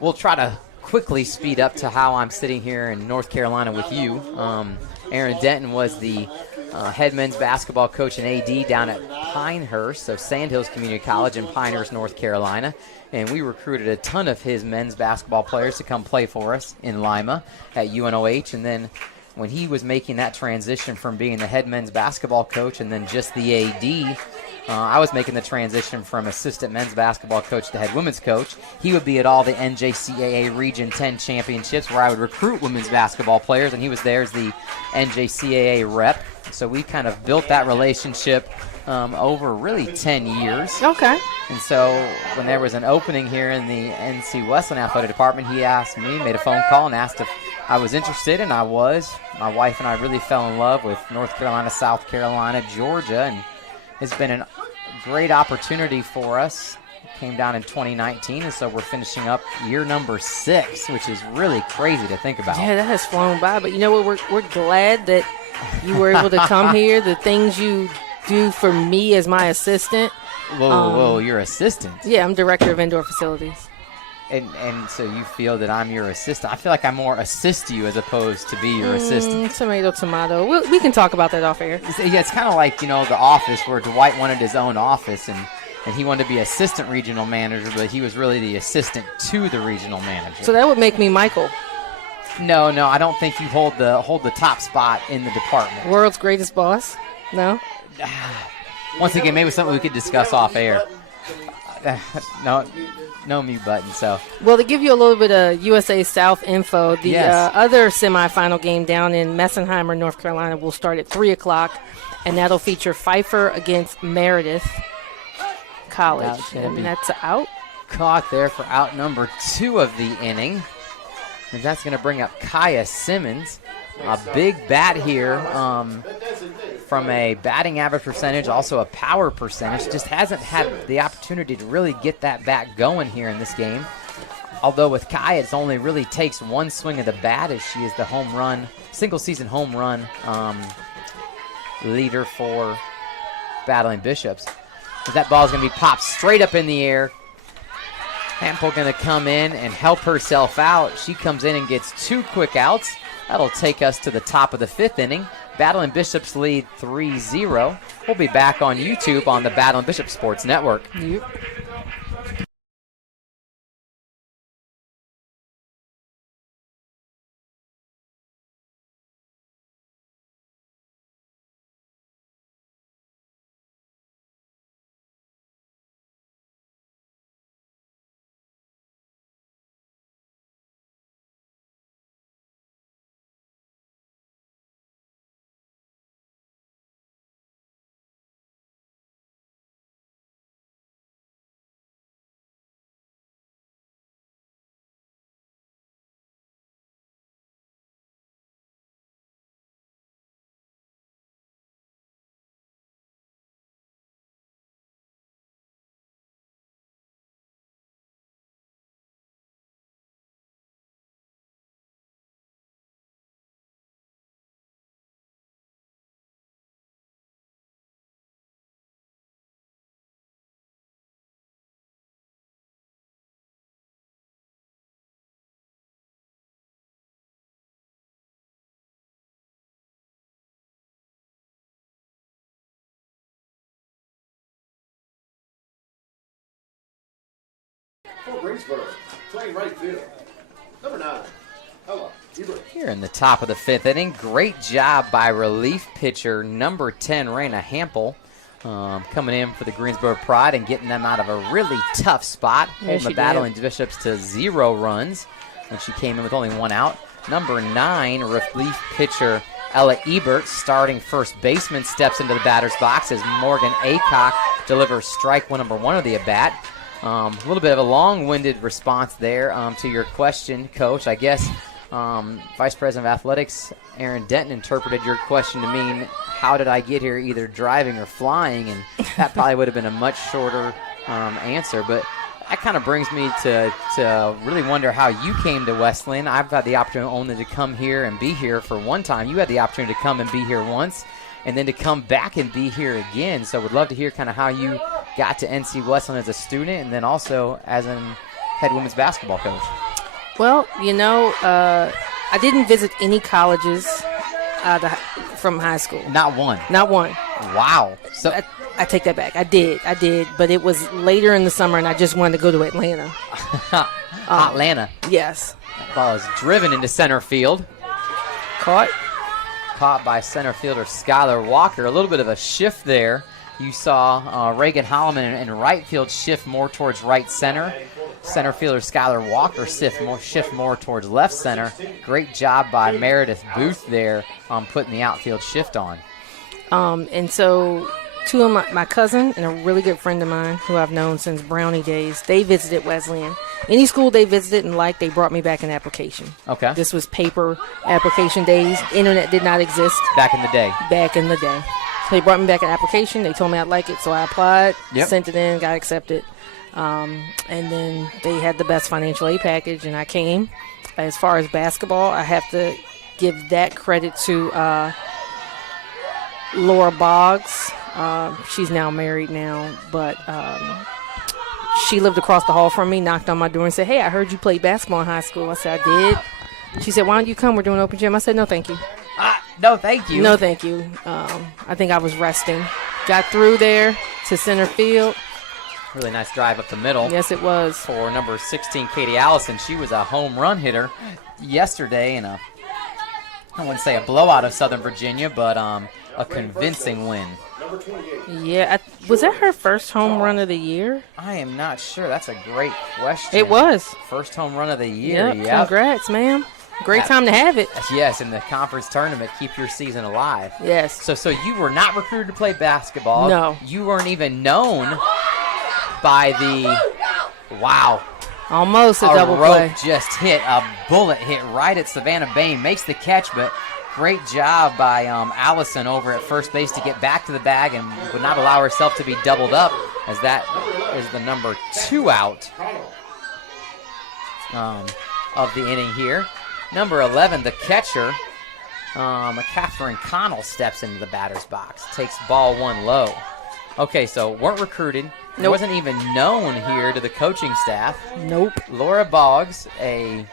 we'll try to quickly speed up to how I'm sitting here in North Carolina with you. Aaron Denton was the head men's basketball coach and AD down at Pinehurst, so Sandhills Community College in Pinehurst, North Carolina, and we recruited a ton of his men's basketball players to come play for us in Lima at UNOH, and then when he was making that transition from being the head men's basketball coach and then just the AD, I was making the transition from assistant men's basketball coach to head women's coach. He would be at all the NJCAA Region 10 championships where I would recruit women's basketball players, and he was there as the NJCAA rep. So we kind of built that relationship over really 10 years. Okay. And so when there was an opening here in the NC Wesleyan Athletic Department, he asked me, made a phone call and asked if I was interested, and I was. My wife and I really fell in love with North Carolina, South Carolina, Georgia, and it's been a great opportunity for us. Came down in 2019, and so we're finishing up year number 6, which is really crazy to think about. Yeah, that has flown by, but you know what? We're glad that you were able to come here. The things you do for me as my assistant. Whoa, your assistant? Yeah, I'm director of indoor facilities. And so you feel that I'm your assistant? I feel like I more assist you as opposed to be your assistant. Tomato. We can talk about that off air. Yeah, it's kind of like, The Office, where Dwight wanted his own office, and he wanted to be assistant regional manager, but he was really the assistant to the regional manager. So that would make me Michael. No, I don't think you hold the top spot in the department. World's greatest boss? No? Once again, maybe something we could discuss off air. No mute button. So, well, to give you a little bit of USA South info, the yes. Other semifinal game down in Messenheimer, North Carolina, will start at 3 o'clock, and that'll feature Pfeiffer against Meredith College. And that's out. Caught there for out number 2 of the inning. And that's going to bring up Kaya Simmons. A big bat here from a batting average percentage, also a power percentage. Just hasn't had the opportunity to really get that bat going here in this game. Although with Kaya, it only really takes one swing of the bat, as she is the single-season home run leader for Battling Bishops. But that ball is going to be popped straight up in the air. Hampel going to come in and help herself out. She comes in and gets 2 quick outs. That'll take us to the top of the 5th inning. Battling Bishops lead 3-0. We'll be back on YouTube on the Battling Bishops Sports Network. Yep. For Greensboro, playing right field, number 9, Here in the top of the 5th inning, great job by relief pitcher number 10, Raina Hampel, coming in for the Greensboro Pride and getting them out of a really tough spot, holding the Battling Bishops to 0 runs when she came in with only 1 out. Number 9, relief pitcher Ella Ebert, starting first baseman, steps into the batter's box as Morgan Aycock delivers strike number 1 of the at-bat. A little bit of a long-winded response there to your question, Coach. I guess Vice President of Athletics Aaron Denton interpreted your question to mean, how did I get here, either driving or flying? And that probably would have been a much shorter answer. But that kind of brings me to really wonder how you came to Wesleyan. I've had the opportunity only to come here and be here for one time. You had the opportunity to come and be here once, and then to come back and be here again. So would love to hear kind of how you got to NC Wesleyan as a student and then also as an head women's basketball coach. Well, I didn't visit any colleges from high school. Not one? Not one. Wow. So I take that back. I did, but it was later in the summer, and I just wanted to go to Atlanta. Atlanta. Yes. That ball is driven into center field. Caught by center fielder Skylar Walker. A little bit of a shift there. You saw Reagan Holloman in right field shift more towards right center. Center fielder Skylar Walker shift more towards left center. Great job by Meredith Booth there putting the outfield shift on. And so two of my cousin and a really good friend of mine who I've known since Brownie days, they visited Wesleyan. Any school they visited and liked, they brought me back an application. Okay. This was paper application days. Internet did not exist. Back in the day. So they brought me back an application. They told me I'd like it, so I applied, Yep. sent it in, got accepted. And then they had the best financial aid package, and I came. As far as basketball, I have to give that credit to Laura Boggs. She's now married now, but she lived across the hall from me, knocked on my door and said, "Hey, I heard you played basketball in high school." I said, "I did." She said, "Why don't you come? We're doing open gym." I said, "No, thank you." No, thank you. No, thank you. I think I was resting. Got through there to center field. Really nice drive up the middle. Yes, it was. For number 16, Katie Allison. She was a home run hitter yesterday in I wouldn't say a blowout of Southern Virginia, but a convincing win. Yeah, was that her first home run of the year? I am not sure. That's a great question. It was. First home run of the year. Yep. Congrats, ma'am. Great time to have it. Yes, in the conference tournament, keep your season alive. Yes. So you were not recruited to play basketball. No. You weren't even known by the, wow. Almost a double play. Just hit, a bullet hit right at Savannah Bain. Makes the catch, but great job by Allison over at first base to get back to the bag and would not allow herself to be doubled up, as that is the number 2 out of the inning here. Number 11, the catcher, Catherine Connell, steps into the batter's box. Takes ball 1 low. Okay, so weren't recruited. Nope. Wasn't even known here to the coaching staff. Nope. Laura Boggs, I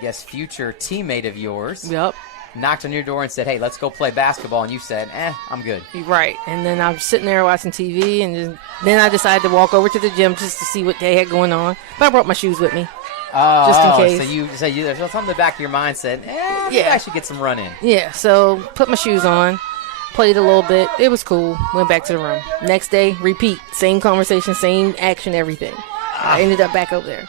guess, future teammate of yours. Yep. Knocked on your door and said, "Hey, let's go play basketball." And you said, I'm good. Right. And then I'm sitting there watching TV, and then I decided to walk over to the gym just to see what they had going on. But I brought my shoes with me. Just in case. So there's something in the back of your mind said, maybe I should get some run in. Yeah, so put my shoes on, played a little bit. It was cool. Went back to the room. Next day, repeat. Same conversation, same action, everything. I ended up back over there.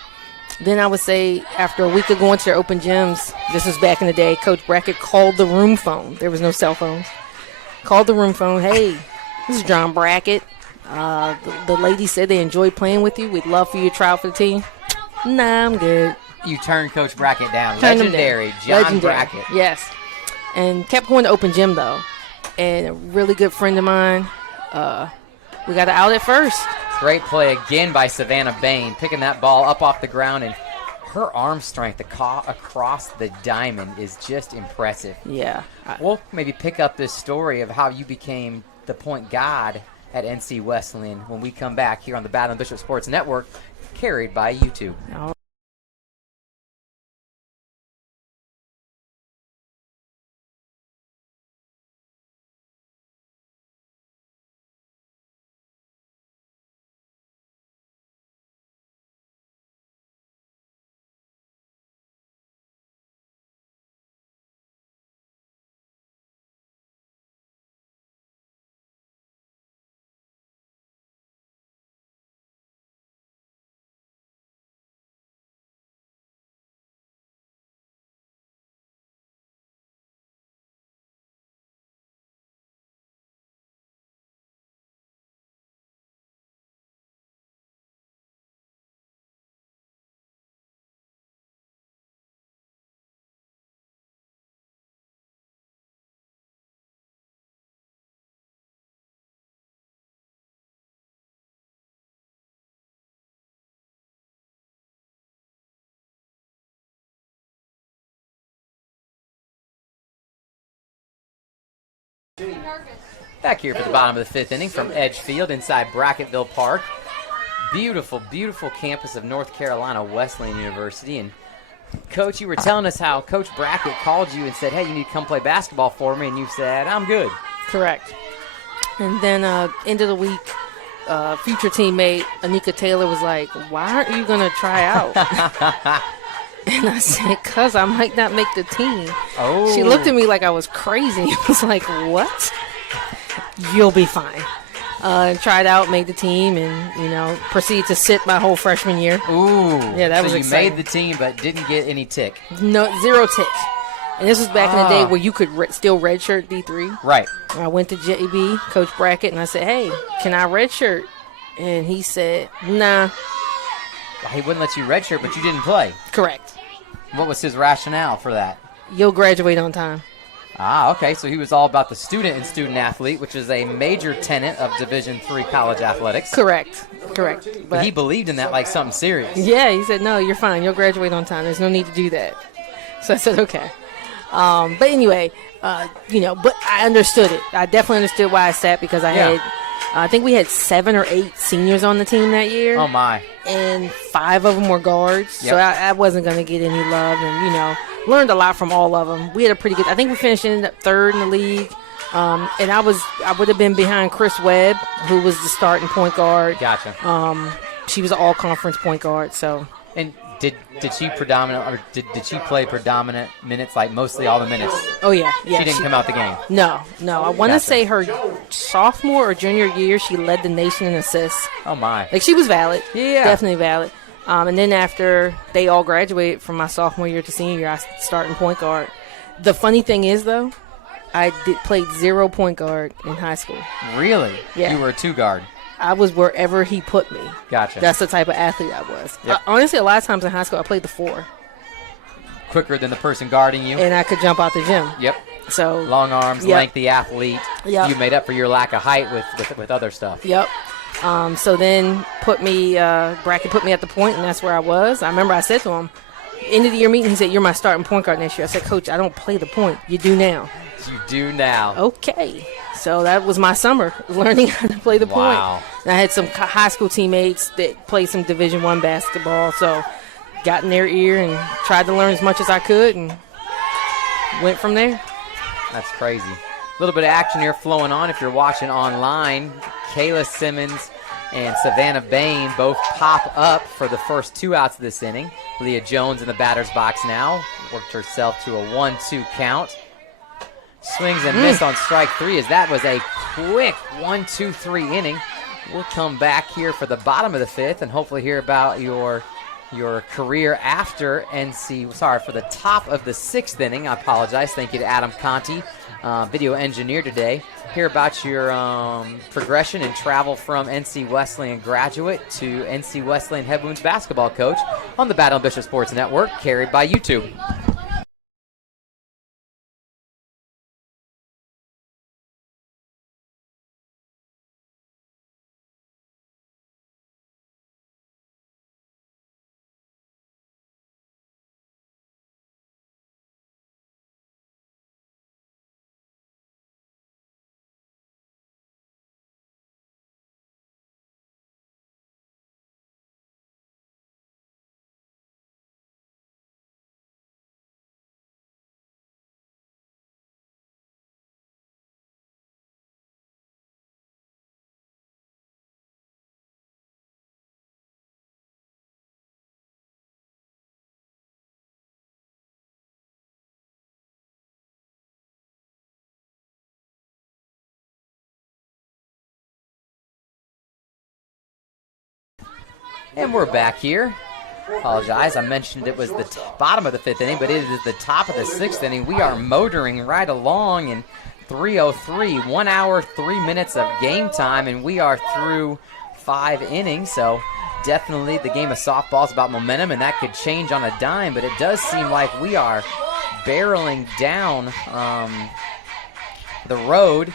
Then I would say after a week of going to their open gyms, this was back in the day, Coach Brackett called the room phone. There was no cell phones. Called the room phone. "Hey, this is John Brackett. The lady said they enjoyed playing with you. We'd love for you to try out for the team." "Nah, I'm good." You turned Coach Brackett down. Turned him Legendary down. John Legendary. Brackett. Yes. And kept going to open gym, though. And a really good friend of mine, we got out at first. Great play again by Savannah Bain, picking that ball up off the ground, and her arm strength across the diamond is just impressive. Yeah. We'll maybe pick up this story of how you became the point guard at NC Wesleyan when we come back here on the Battling Bishop Sports Network, carried by YouTube. Back here for the bottom of the 5th inning from Edgefield inside Bracketville Park. Beautiful, beautiful campus of North Carolina Wesleyan University. And Coach, you were telling us how Coach Brackett called you and said, hey, you need to come play basketball for me, and you said, I'm good. Correct. And then end of the week, future teammate Anika Taylor was like, why aren't you going to try out? And I said, because I might not make the team. Oh. She looked at me like I was crazy. I was like, what? You'll be fine. Tried out, made the team, and, proceeded to sit my whole freshman year. Ooh. Yeah, that was exciting. You made the team but didn't get any tick. No, 0 tick. And this was back in the day where you could still redshirt D3. Right. I went to JB, Coach Brackett, and I said, hey, can I redshirt? And he said, nah. Well, he wouldn't let you redshirt, but you didn't play. Correct. What was his rationale for that? You'll graduate on time. Ah, okay. So he was all about the student and student athlete, which is a major tenet of Division III college athletics. Correct. But he believed in that like something serious. Yeah, he said, no, you're fine. You'll graduate on time. There's no need to do that. So I said, okay. But anyway, but I understood it. I definitely understood why I sat because I think we had 7 or 8 seniors on the team that year. Oh, my. And 5 of them were guards. Yep. So I wasn't going to get any love and, learned a lot from all of them. We had a pretty good – I think we ended up 3rd in the league. And I would have been behind Chris Webb, who was the starting point guard. Gotcha. She was an all-conference point guard, so – and did she did she play predominant minutes, like mostly all the minutes? Oh, yeah. She didn't come out the game? No. I want to say her sophomore or junior year, she led the nation in assists. Oh, my. Like, she was valid. Yeah. Definitely valid. And then after they all graduated from my sophomore year to senior year, I started point guard. The funny thing is, though, I played 0 point guard in high school. Really? Yeah. You were a 2 guard. I was wherever he put me. Gotcha. That's the type of athlete I was. Yep. Honestly, a lot of times in high school, I played the 4. Quicker than the person guarding you. And I could jump out the gym. Yep. So long arms, lengthy athlete. Yep. You made up for your lack of height with other stuff. Yep. So then Brackett put me at the point, and that's where I was. I remember I said to him, end of the year meeting, he said, you're my starting point guard next year. I said, Coach, I don't play the point. You do now. You do now. Okay. So that was my summer, learning how to play the point. Wow. And I had some high school teammates that played some Division I basketball, so got in their ear and tried to learn as much as I could and went from there. That's crazy. A little bit of action here flowing on if you're watching online. Kayla Simmons and Savannah Bain both pop up for the first 2 outs of this inning. Leah Jones in the batter's box now. Worked herself to a 1-2 count. Swings and miss on strike 3 as that was a quick 1-2-3 inning. We'll come back here for the bottom of the 5th and hopefully hear about your career after for the top of the 6th inning. I apologize. Thank you to Adam Conti, video engineer today. Hear about your progression and travel from NC Wesleyan graduate to NC Wesleyan head women's basketball coach on the Battle and Bishop Sports Network, carried by YouTube. And we're back here. Apologize, I mentioned it was the bottom of the 5th inning, but it is the top of the 6th inning. We are motoring right along in 3:03, 1 hour, 3 minutes of game time, and we are through 5 innings. So definitely the game of softball is about momentum, and that could change on a dime, but it does seem like we are barreling down the road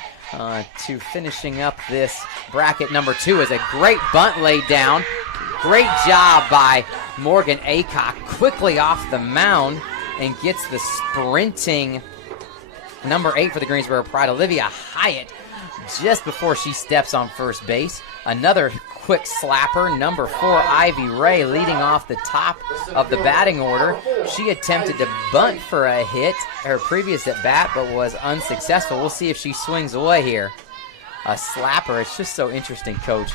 to finishing up this bracket number 2 as a great bunt laid down. Great job by Morgan Aycock, quickly off the mound and gets the sprinting Number 8 for the Greensboro Pride, Olivia Hyatt, just before she steps on first base. Another quick slapper. Number 4, Ivy Ray, leading off the top of the batting order. She attempted to bunt for a hit her previous at bat, but was unsuccessful. We'll see if she swings away here. A slapper. It's just so interesting, Coach.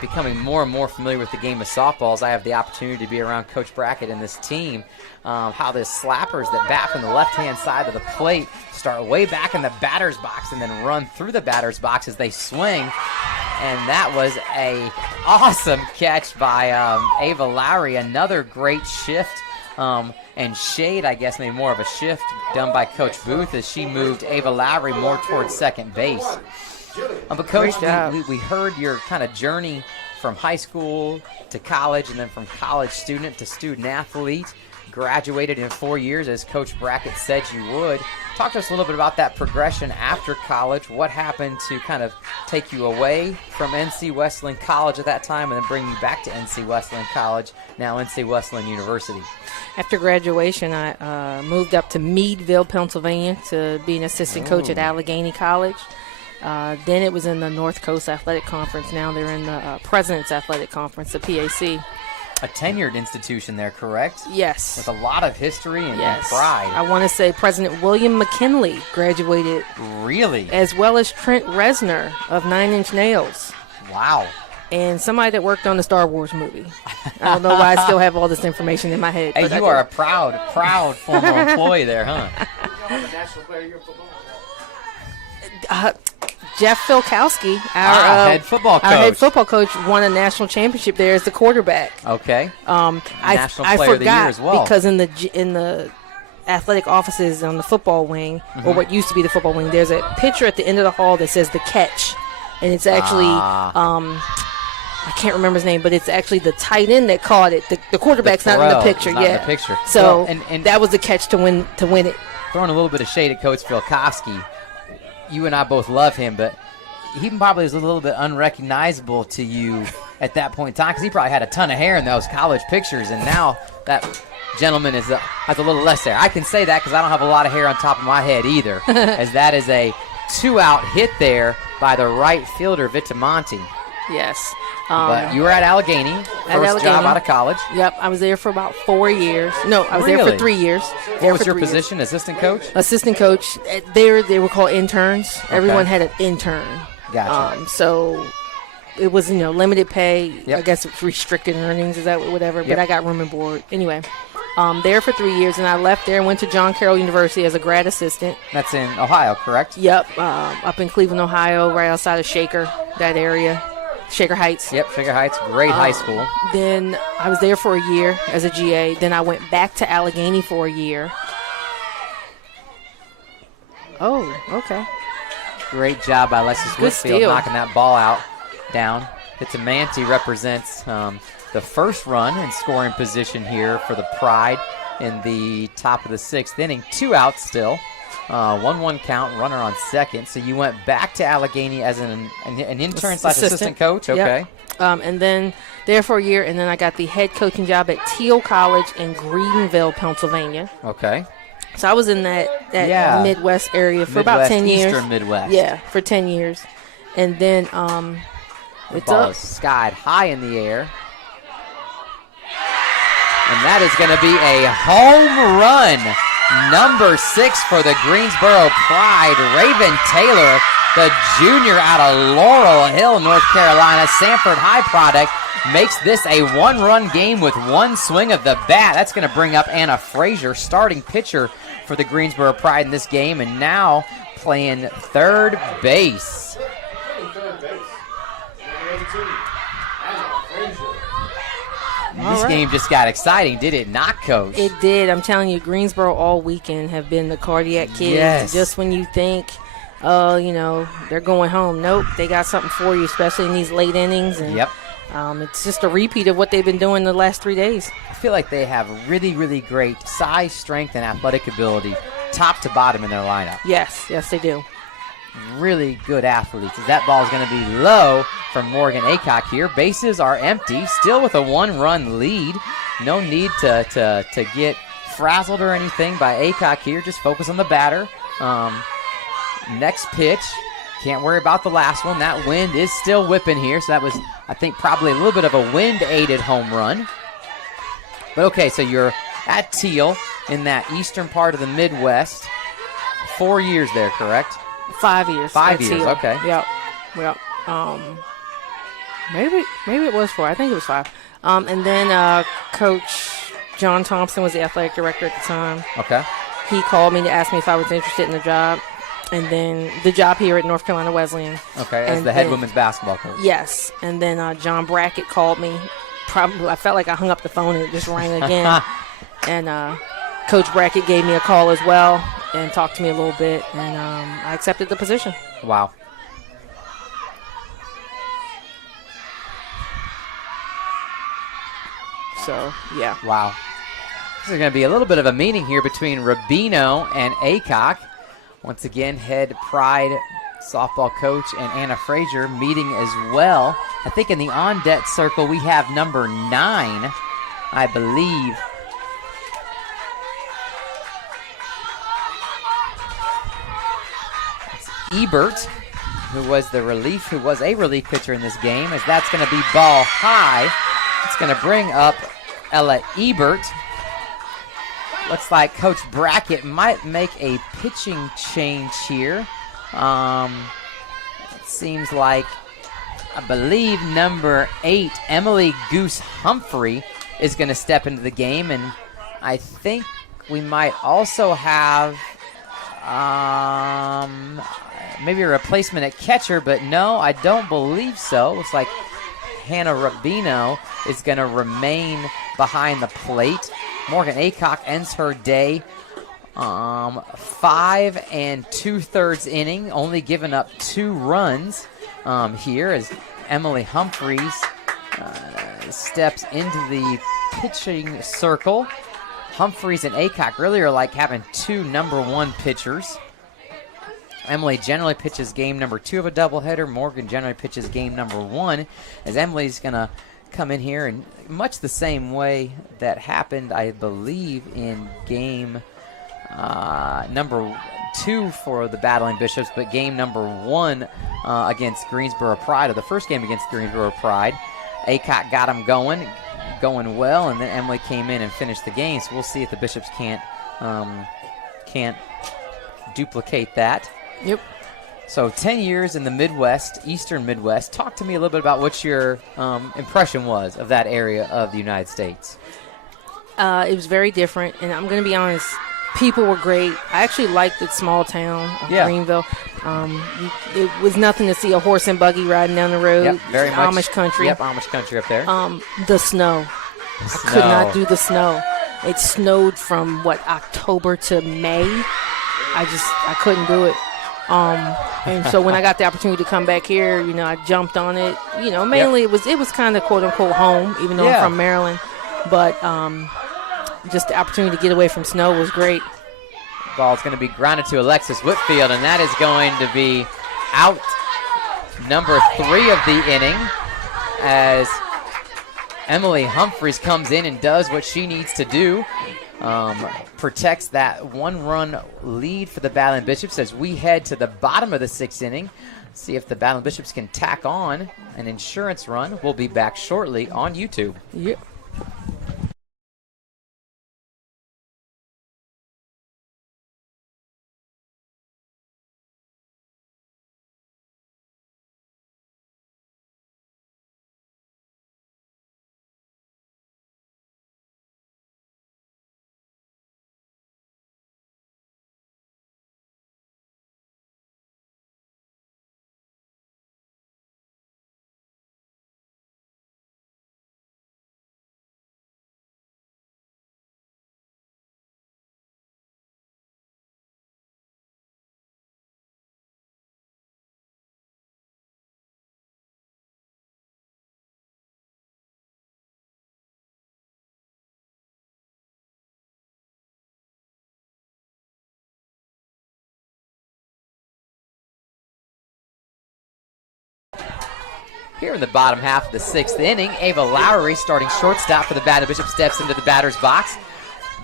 Becoming more and more familiar with the game of softballs, I have the opportunity to be around Coach Brackett and this team. How the slappers that bat from the left-hand side of the plate start way back in the batter's box and then run through the batter's box as they swing. And that was a awesome catch by Ava Lowry. Another great shift and shade, I guess, maybe more of a shift done by Coach Booth as she moved Ava Lowry more towards second base. But Coach, we heard your kind of journey from high school to college and then from college student to student athlete. Graduated in 4 years, as Coach Brackett said you would. Talk to us a little bit about that progression after college. What happened to kind of take you away from NC Wesleyan College at that time and then bring you back to NC Wesleyan College, now NC Wesleyan University? After graduation, I moved up to Meadville, Pennsylvania to be an assistant coach at Allegheny College. Then it was in the North Coast Athletic Conference. Now they're in the President's Athletic Conference, the PAC. A tenured institution there, correct? Yes. With a lot of history and pride. I want to say President William McKinley graduated. Really? As well as Trent Reznor of 9 Inch Nails. Wow. And somebody that worked on the Star Wars movie. I don't know why I still have all this information in my head. Hey, you are a proud former employee there, huh? National player of your football. Jeff Filkowski, our head football coach, won a national championship there as the quarterback. Okay. National Player I forgot of the year as well. because in the athletic offices on the football wing, or what used to be the football wing, there's a picture at the end of the hall that says the catch, and it's actually I can't remember his name, but it's actually the tight end that caught it. The quarterback's not in the picture yet. So and that was the catch to win it. Throwing a little bit of shade at Coach Filkowski. You and I both love him, but he probably was a little bit unrecognizable to you at that point in time because he probably had a ton of hair in those college pictures, and now that gentleman has a little less hair. I can say that because I don't have a lot of hair on top of my head either, as that is a 2-out hit there by the right fielder, Vitamonte. Yes. But you were at Allegheny, first job out of college. Yep, I was there for about 4 years. No, I was there for 3 years. What was your position, assistant coach? Assistant coach. There, they were called interns. Okay. Everyone had an intern. Gotcha. So it was, limited pay. Yep. I guess it's restricted earnings, is that whatever. Yep. But I got room and board. Anyway, there for 3 years, and I left there and went to John Carroll University as a grad assistant. That's in Ohio, correct? Yep, up in Cleveland, Ohio, right outside of Shaker, that area. Shaker Heights. Yep, Shaker Heights, great high school. Then I was there for a year as a GA. Then I went back to Allegheny for a year. Oh, okay. Great job by Alexis Whitfield knocking that ball down. Vitamonte represents the first run in scoring position here for the Pride in the top of the 6th inning. 2 outs still. 1-1 count, runner on second. So you went back to Allegheny as an intern / assistant coach? Okay. Yep. And then there for a year, and then I got the head coaching job at Teal College in Greenville, Pennsylvania. Okay. So I was in that Midwest area for about 10 years. Eastern Midwest. Yeah, for 10 years. And then the ball is skied high in the air. And that is going to be a home run. Number 6 for the Greensboro Pride, Raven Taylor, the junior out of Laurel Hill, North Carolina. Sanford High product makes this a 1-run game with 1 swing of the bat. That's going to bring up Anna Frazier, starting pitcher for the Greensboro Pride in this game, and now playing third base. This game just got exciting, did it not, Coach? It did. I'm telling you, Greensboro all weekend have been the cardiac kids. Yes. Just when you think, they're going home. Nope, they got something for you, especially in these late innings. And, yep. It's just a repeat of what they've been doing the last 3 days. I feel like they have really, really great size, strength, and athletic ability, top to bottom in their lineup. Yes, they do. Really good athletes. As that ball is going to be low from Morgan Aycock here. Bases are empty, still with a 1-run lead. No need to get frazzled or anything by Aycock here. Just focus on the batter. Next pitch. Can't worry about the last one. That wind is still whipping here, so that was, I think, probably a little bit of a wind-aided home run. But okay, so you're at Teal in that eastern part of the Midwest. 4 years there, correct? 5 years. 5 years, Teal. okay. Yep. Maybe it was 4. I think it was 5. And then Coach John Thompson was the athletic director at the time. Okay. He called me to ask me if I was interested in the job. And then the job here at North Carolina Wesleyan. Okay, as the head women's basketball coach. Yes. And then John Brackett called me. Probably, I felt like I hung up the phone and it just rang again. And Coach Brackett gave me a call as well and talked to me a little bit. And I accepted the position. Wow. So, yeah. Wow. This is going to be a little bit of a meeting here between Rubino and Aycock. Once again, head Pride softball coach and Anna Frazier meeting as well. I think in the on-deck circle we have number 9, I believe. It's Ebert, who was a relief pitcher in this game, as that's going to be ball high. It's going to bring up Ella Ebert. Looks like Coach Brackett might make a pitching change here. It seems like, I believe, number 8, Emily Goose Humphrey, is going to step into the game. And I think we might also have maybe a replacement at catcher, but no, I don't believe so. Looks like Hannah Rubino is going to remain behind the plate. Morgan Aycock ends her day 5 2/3 inning, only giving up 2 runs here as Emily Humphreys steps into the pitching circle. Humphreys and Aycock really are like having 2 number 1 pitchers. Emily generally pitches game number 2 of a doubleheader. Morgan generally pitches game number 1, as Emily's going to come in here in much the same way that happened, I believe, in game number 2 for the Battling Bishops, but game number 1 against Greensboro Pride, or the first game against Greensboro Pride. Aycock got him going well, and then Emily came in and finished the game. So we'll see if the Bishops can't duplicate that. Yep. So 10 years in the Midwest, Eastern Midwest. Talk to me a little bit about what your impression was of that area of the United States. It was very different, and I'm going to be honest, people were great. I actually liked the small town of Greenville. It was nothing to see a horse and buggy riding down the road. Yep, very much. Amish country. Yep, Amish country up there. The snow. I could not do the snow. It snowed from, October to May. I couldn't do it. And so when I got the opportunity to come back here, I jumped on it. Mainly it was kind of quote unquote home, even though I'm from Maryland. But just the opportunity to get away from snow was great. Ball's going to be grounded to Alexis Whitfield, and that is going to be out number 3 of the inning, as Emily Humphreys comes in and does what she needs to do. Protects that 1-run lead for the Battling Bishops as we head to the bottom of the 6th inning. See if the Battling Bishops can tack on an insurance run. We'll be back shortly on YouTube. Yep. Here in the bottom half of the 6th inning, Ava Lowry, starting shortstop for the Battling Bishop, steps into the batter's box.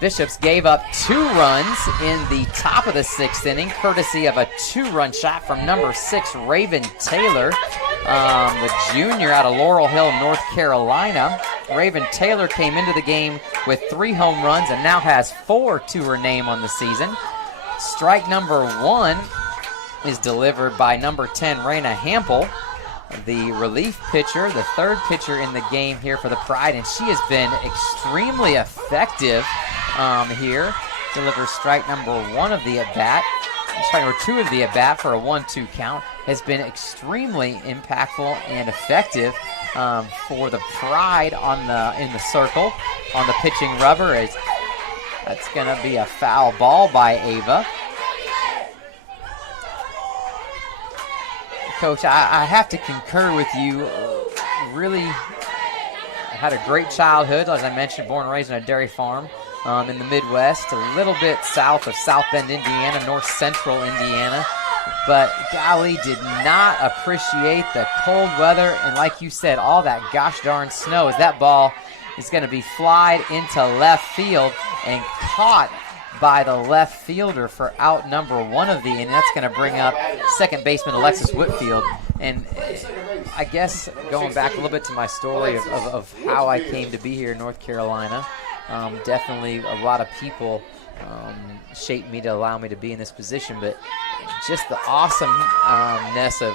Bishops gave up 2 runs in the top of the 6th inning, courtesy of a 2-run shot from number 6, Raven Taylor, the junior out of Laurel Hill, North Carolina. Raven Taylor came into the game with 3 home runs and now has 4 to her name on the season. Strike number 1 is delivered by number 10, Raina Hampel, the relief pitcher, the 3rd pitcher in the game here for the Pride, and she has been extremely effective here. Delivers strike number 1 of the at-bat. Strike number 2 of the at-bat for a 1-2 count. Has been extremely impactful and effective for the Pride in the circle on the pitching rubber. That's going to be a foul ball by Ava. Coach, I have to concur with you. Really had a great childhood, as I mentioned, born and raised on a dairy farm in the Midwest, a little bit south of South Bend, Indiana, north central Indiana. But golly, did not appreciate the cold weather. And like you said, all that gosh darn snow, as that ball is going to be flied into left field and caught by the left fielder for out number 1 of the inning. That's going to bring up second baseman Alexis Whitfield. And I guess going back a little bit to my story of how I came to be here in North Carolina, definitely a lot of people shaped me to allow me to be in this position, but just the awesomeness of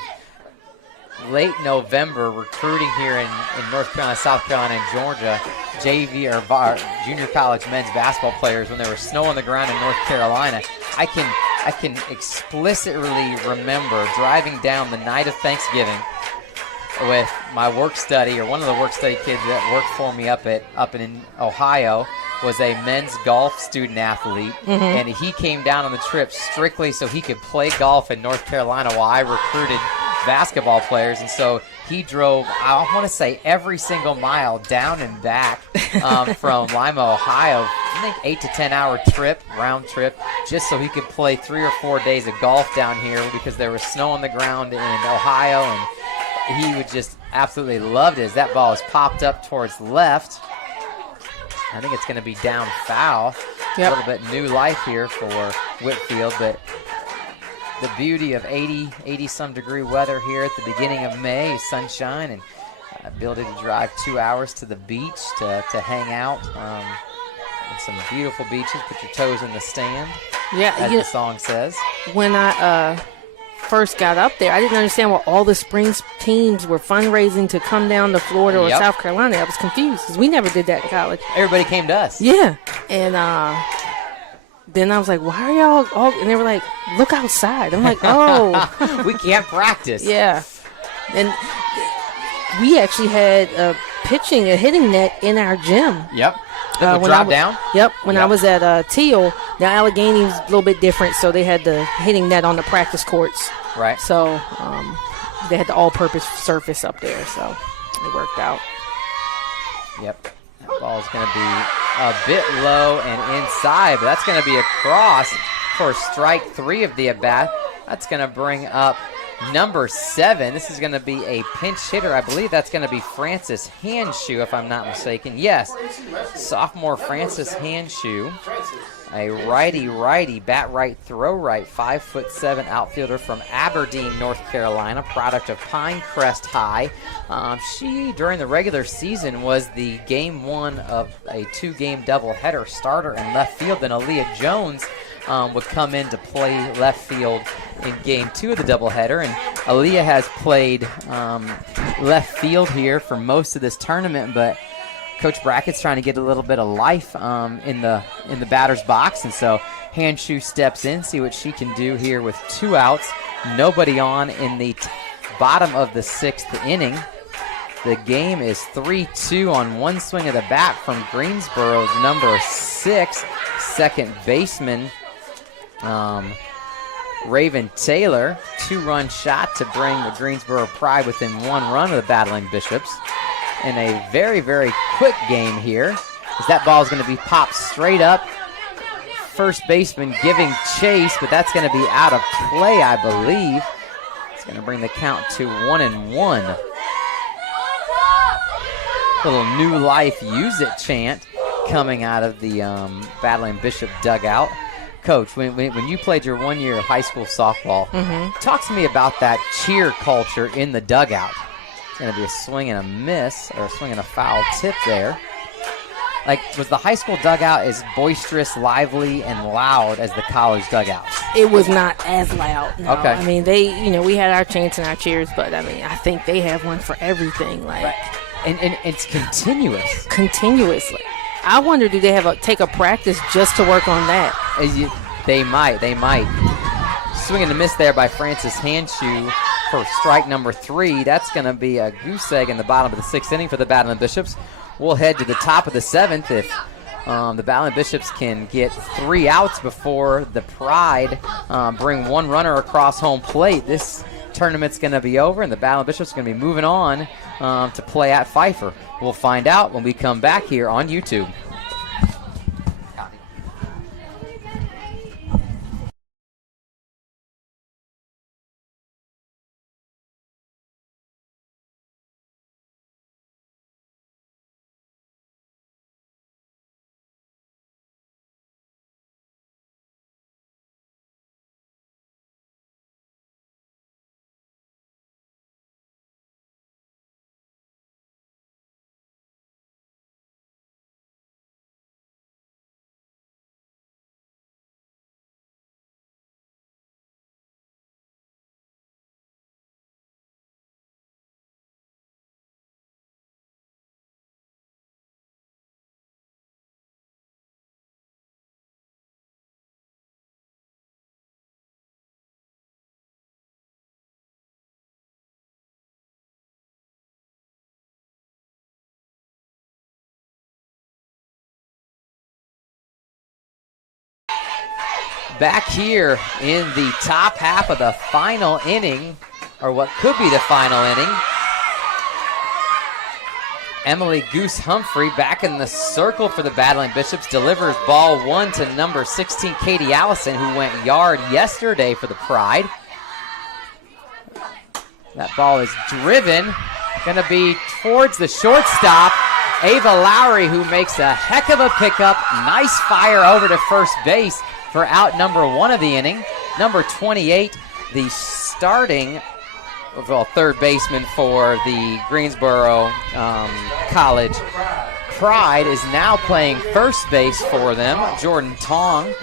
late November recruiting here in North Carolina, South Carolina, and Georgia, JV or junior college men's basketball players when there was snow on the ground in North Carolina. I can explicitly remember driving down the night of Thanksgiving with my work study, or one of the work study kids that worked for me up in Ohio was a men's golf student athlete, and he came down on the trip strictly so he could play golf in North Carolina while I recruited basketball players. And so he drove, I want to say, every single mile down and back from Lima, Ohio, I think 8 to 10 hour trip, round trip, just so he could play 3 or 4 days of golf down here because there was snow on the ground in Ohio, and he would just absolutely loved it as that ball is popped up towards left. I think it's going to be down foul. Yep. A little bit new life here for Whitfield, but the beauty of 80-some degree weather here at the beginning of May, sunshine, and ability to drive 2 hours to the beach to hang out. Some beautiful beaches. Put your toes in the stand, as the song says. When I first got up there, I didn't understand why all the spring teams were fundraising to come down to Florida or South Carolina. I was confused because we never did that in college. Everybody came to us. Yeah. And then I was like, why are y'all all, and they were like, look outside. I'm like, oh. We can't practice. Yeah. And we actually had a hitting net in our gym. Yep. Drop down? Yep. When I was at Teal, now Allegheny was a little bit different, so they had the hitting net on the practice courts. Right. So they had the all-purpose surface up there, so it worked out. Yep. That ball's going to be a bit low and inside, but that's going to be a cross for strike 3 of the at-bat. That's going to bring up number 7. This is going to be a pinch hitter. I believe that's going to be Francis Handshoe, if I'm not mistaken. Yes, sophomore Francis Handshoe, a righty, bat right, throw right, 5'7" outfielder from Aberdeen, North Carolina, product of Pinecrest High. She, during the regular season, was the game 1 of a 2-game doubleheader starter in left field. Then Aaliyah Jones would come in to play left field in game 2 of the doubleheader, and Aaliyah has played left field here for most of this tournament, but Coach Brackett's trying to get a little bit of life in the batter's box, and so Handshoe steps in, see what she can do here with 2 outs, nobody on in the bottom of the 6th inning. The game is 3-2 on one swing of the bat from Greensboro's number 6, second baseman Raven Taylor. 2-run shot to bring the Greensboro Pride within 1 run of the battling Bishops. In a very, very quick game here, as that ball is going to be popped straight up. First baseman giving chase, but that's going to be out of play, I believe. It's going to bring the count to 1-1. Little new life, use it chant coming out of the Battling Bishop dugout. Coach, when you played your 1 year of high school softball, talk to me about that cheer culture in the dugout. It's going to be a swing and a miss, or a swing and a foul tip there. Like, was the high school dugout as boisterous, lively, and loud as the college dugouts? It was not as loud. No. Okay. I mean, we had our chants and our cheers, but I mean, I think they have one for everything. Like, and it's continuous. Continuously. I wonder, do they take a practice just to work on that? They might. Swing and a miss there by Francis Handshoe for strike number 3. That's going to be a goose egg in the bottom of the 6th inning for the Battling Bishops. We'll head to the top of the 7th if the Battling Bishops can get 3 outs before the Pride bring 1 runner across home plate. This tournament's going to be over, and the Battling Bishops are going to be moving on to play at Pfeiffer. We'll find out when we come back here on YouTube. Back here in the top half of the final inning, or what could be the final inning. Emily Goose Humphrey back in the circle for the Battling Bishops, delivers ball 1 to number 16, Katie Allison, who went yard yesterday for the Pride. That ball is driven, going to be towards the shortstop, Ava Lowry, who makes a heck of a pickup. Nice fire over to first base for out number 1 of the inning. Number 28, the starting third baseman for the Greensboro College Pride, is now playing first base for them. Jordan Tong,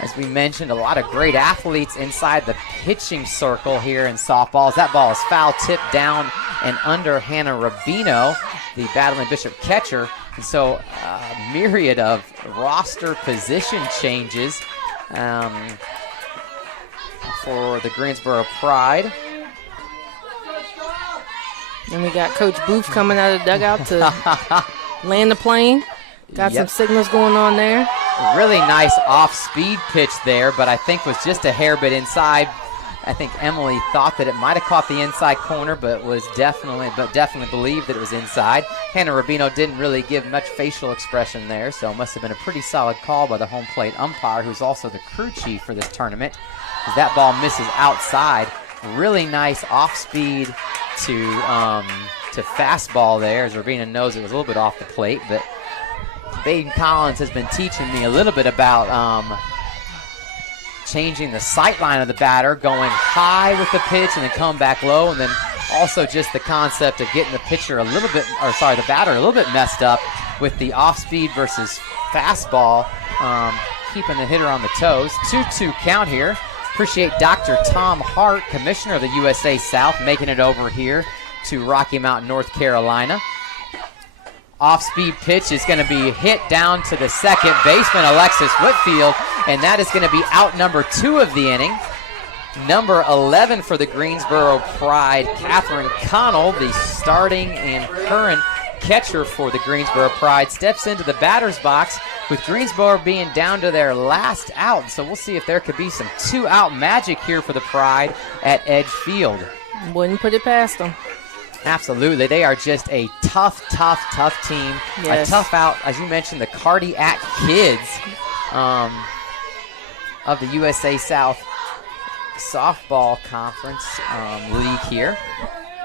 as we mentioned, a lot of great athletes inside the pitching circle here in softballs. That ball is foul tipped down and under Hannah Rubino, the Battling Bishop catcher. And so a myriad of roster position changes for the Greensboro Pride. And we got Coach Booth coming out of the dugout to land the plane. Got some signals going on there. A really nice off-speed pitch there, but I think was just a hair bit inside. I think Emily thought that it might have caught the inside corner, but definitely believed that it was inside. Hannah Rubino didn't really give much facial expression there, so it must have been a pretty solid call by the home plate umpire, who's also the crew chief for this tournament, as that ball misses outside. Really nice off-speed to fastball there, as Rubino knows it was a little bit off the plate, but Baden Collins has been teaching me a little bit about changing the sight line of the batter, going high with the pitch and then come back low, and then also just the concept of getting the batter a little bit messed up with the off-speed versus fastball, keeping the hitter on the toes. 2-2 count here. Appreciate Dr. Tom Hart, Commissioner of the USA South, making it over here to Rocky Mount, North Carolina. Off-speed pitch is going to be hit down to the second baseman, Alexis Whitfield, and that is going to be out number 2 of the inning. Number 11 for the Greensboro Pride, Catherine Connell, the starting and current catcher for the Greensboro Pride, steps into the batter's box with Greensboro being down to their last out. So we'll see if there could be some 2-out magic here for the Pride at Edge Field. Wouldn't put it past them. Absolutely. They are just a tough team. Yes. A tough out, as you mentioned, the Cardiac Kids of the USA South Softball Conference League here.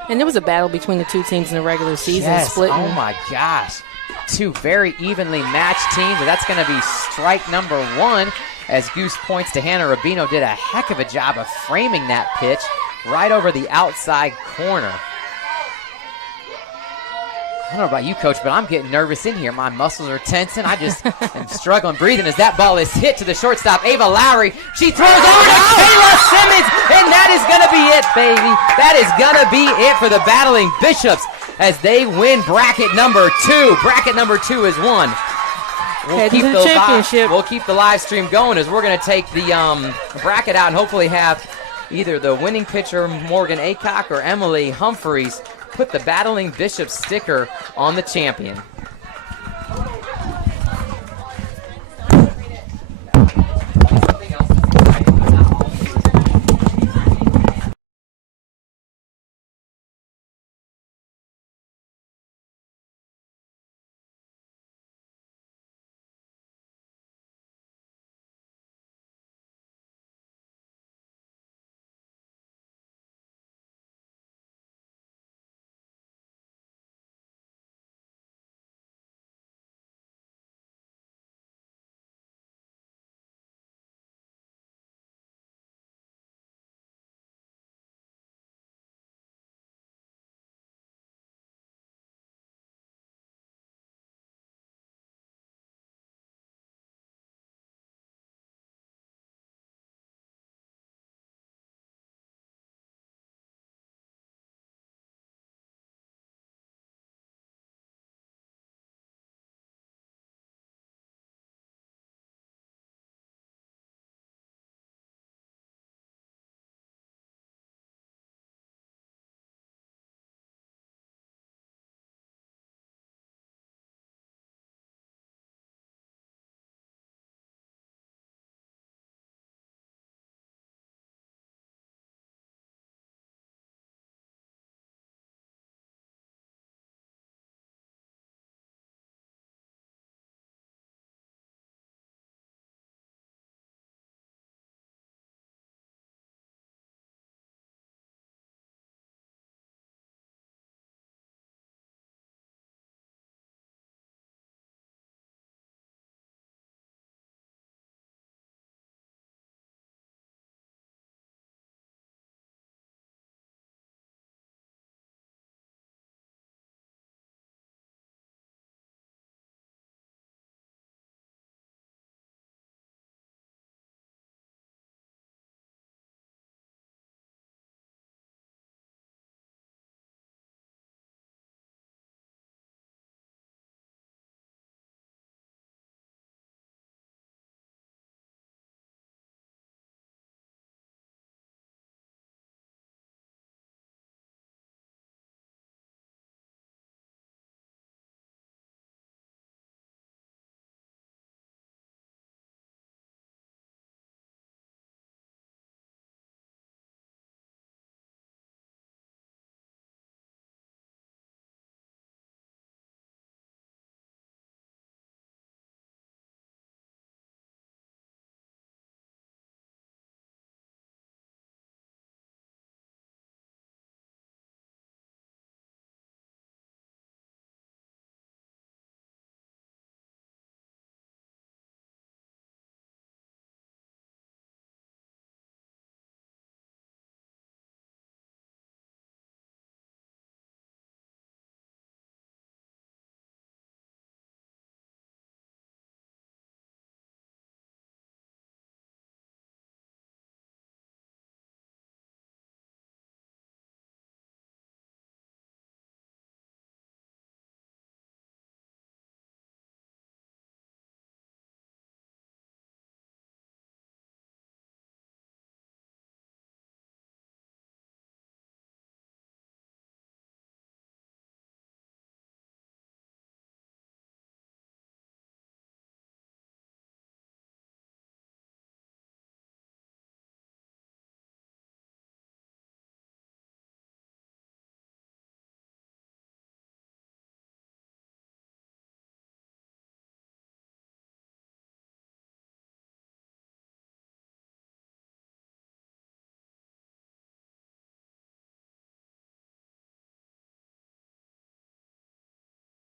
And there was a battle between the two teams in the regular season. Yes. Splitting. Oh, my gosh. two very evenly matched teams. And that's going to be strike number one, as Goose points to Hannah Rubino. Did a heck of a job of framing that pitch right over the outside corner. I don't know about you, Coach, but I'm getting nervous in here. My muscles are tensing. I just am struggling breathing as that ball is hit to the shortstop, Ava Lowry. She throws over to Kayla Simmons, and that is going to be it, baby. That is going to be it for the Battling Bishops as they win bracket number 2. Bracket number 2 is won. We'll keep the live stream going as we're going to take the bracket out and hopefully have either the winning pitcher, Morgan Aycock, or Emily Humphreys, put the Battling Bishops sticker on the champion.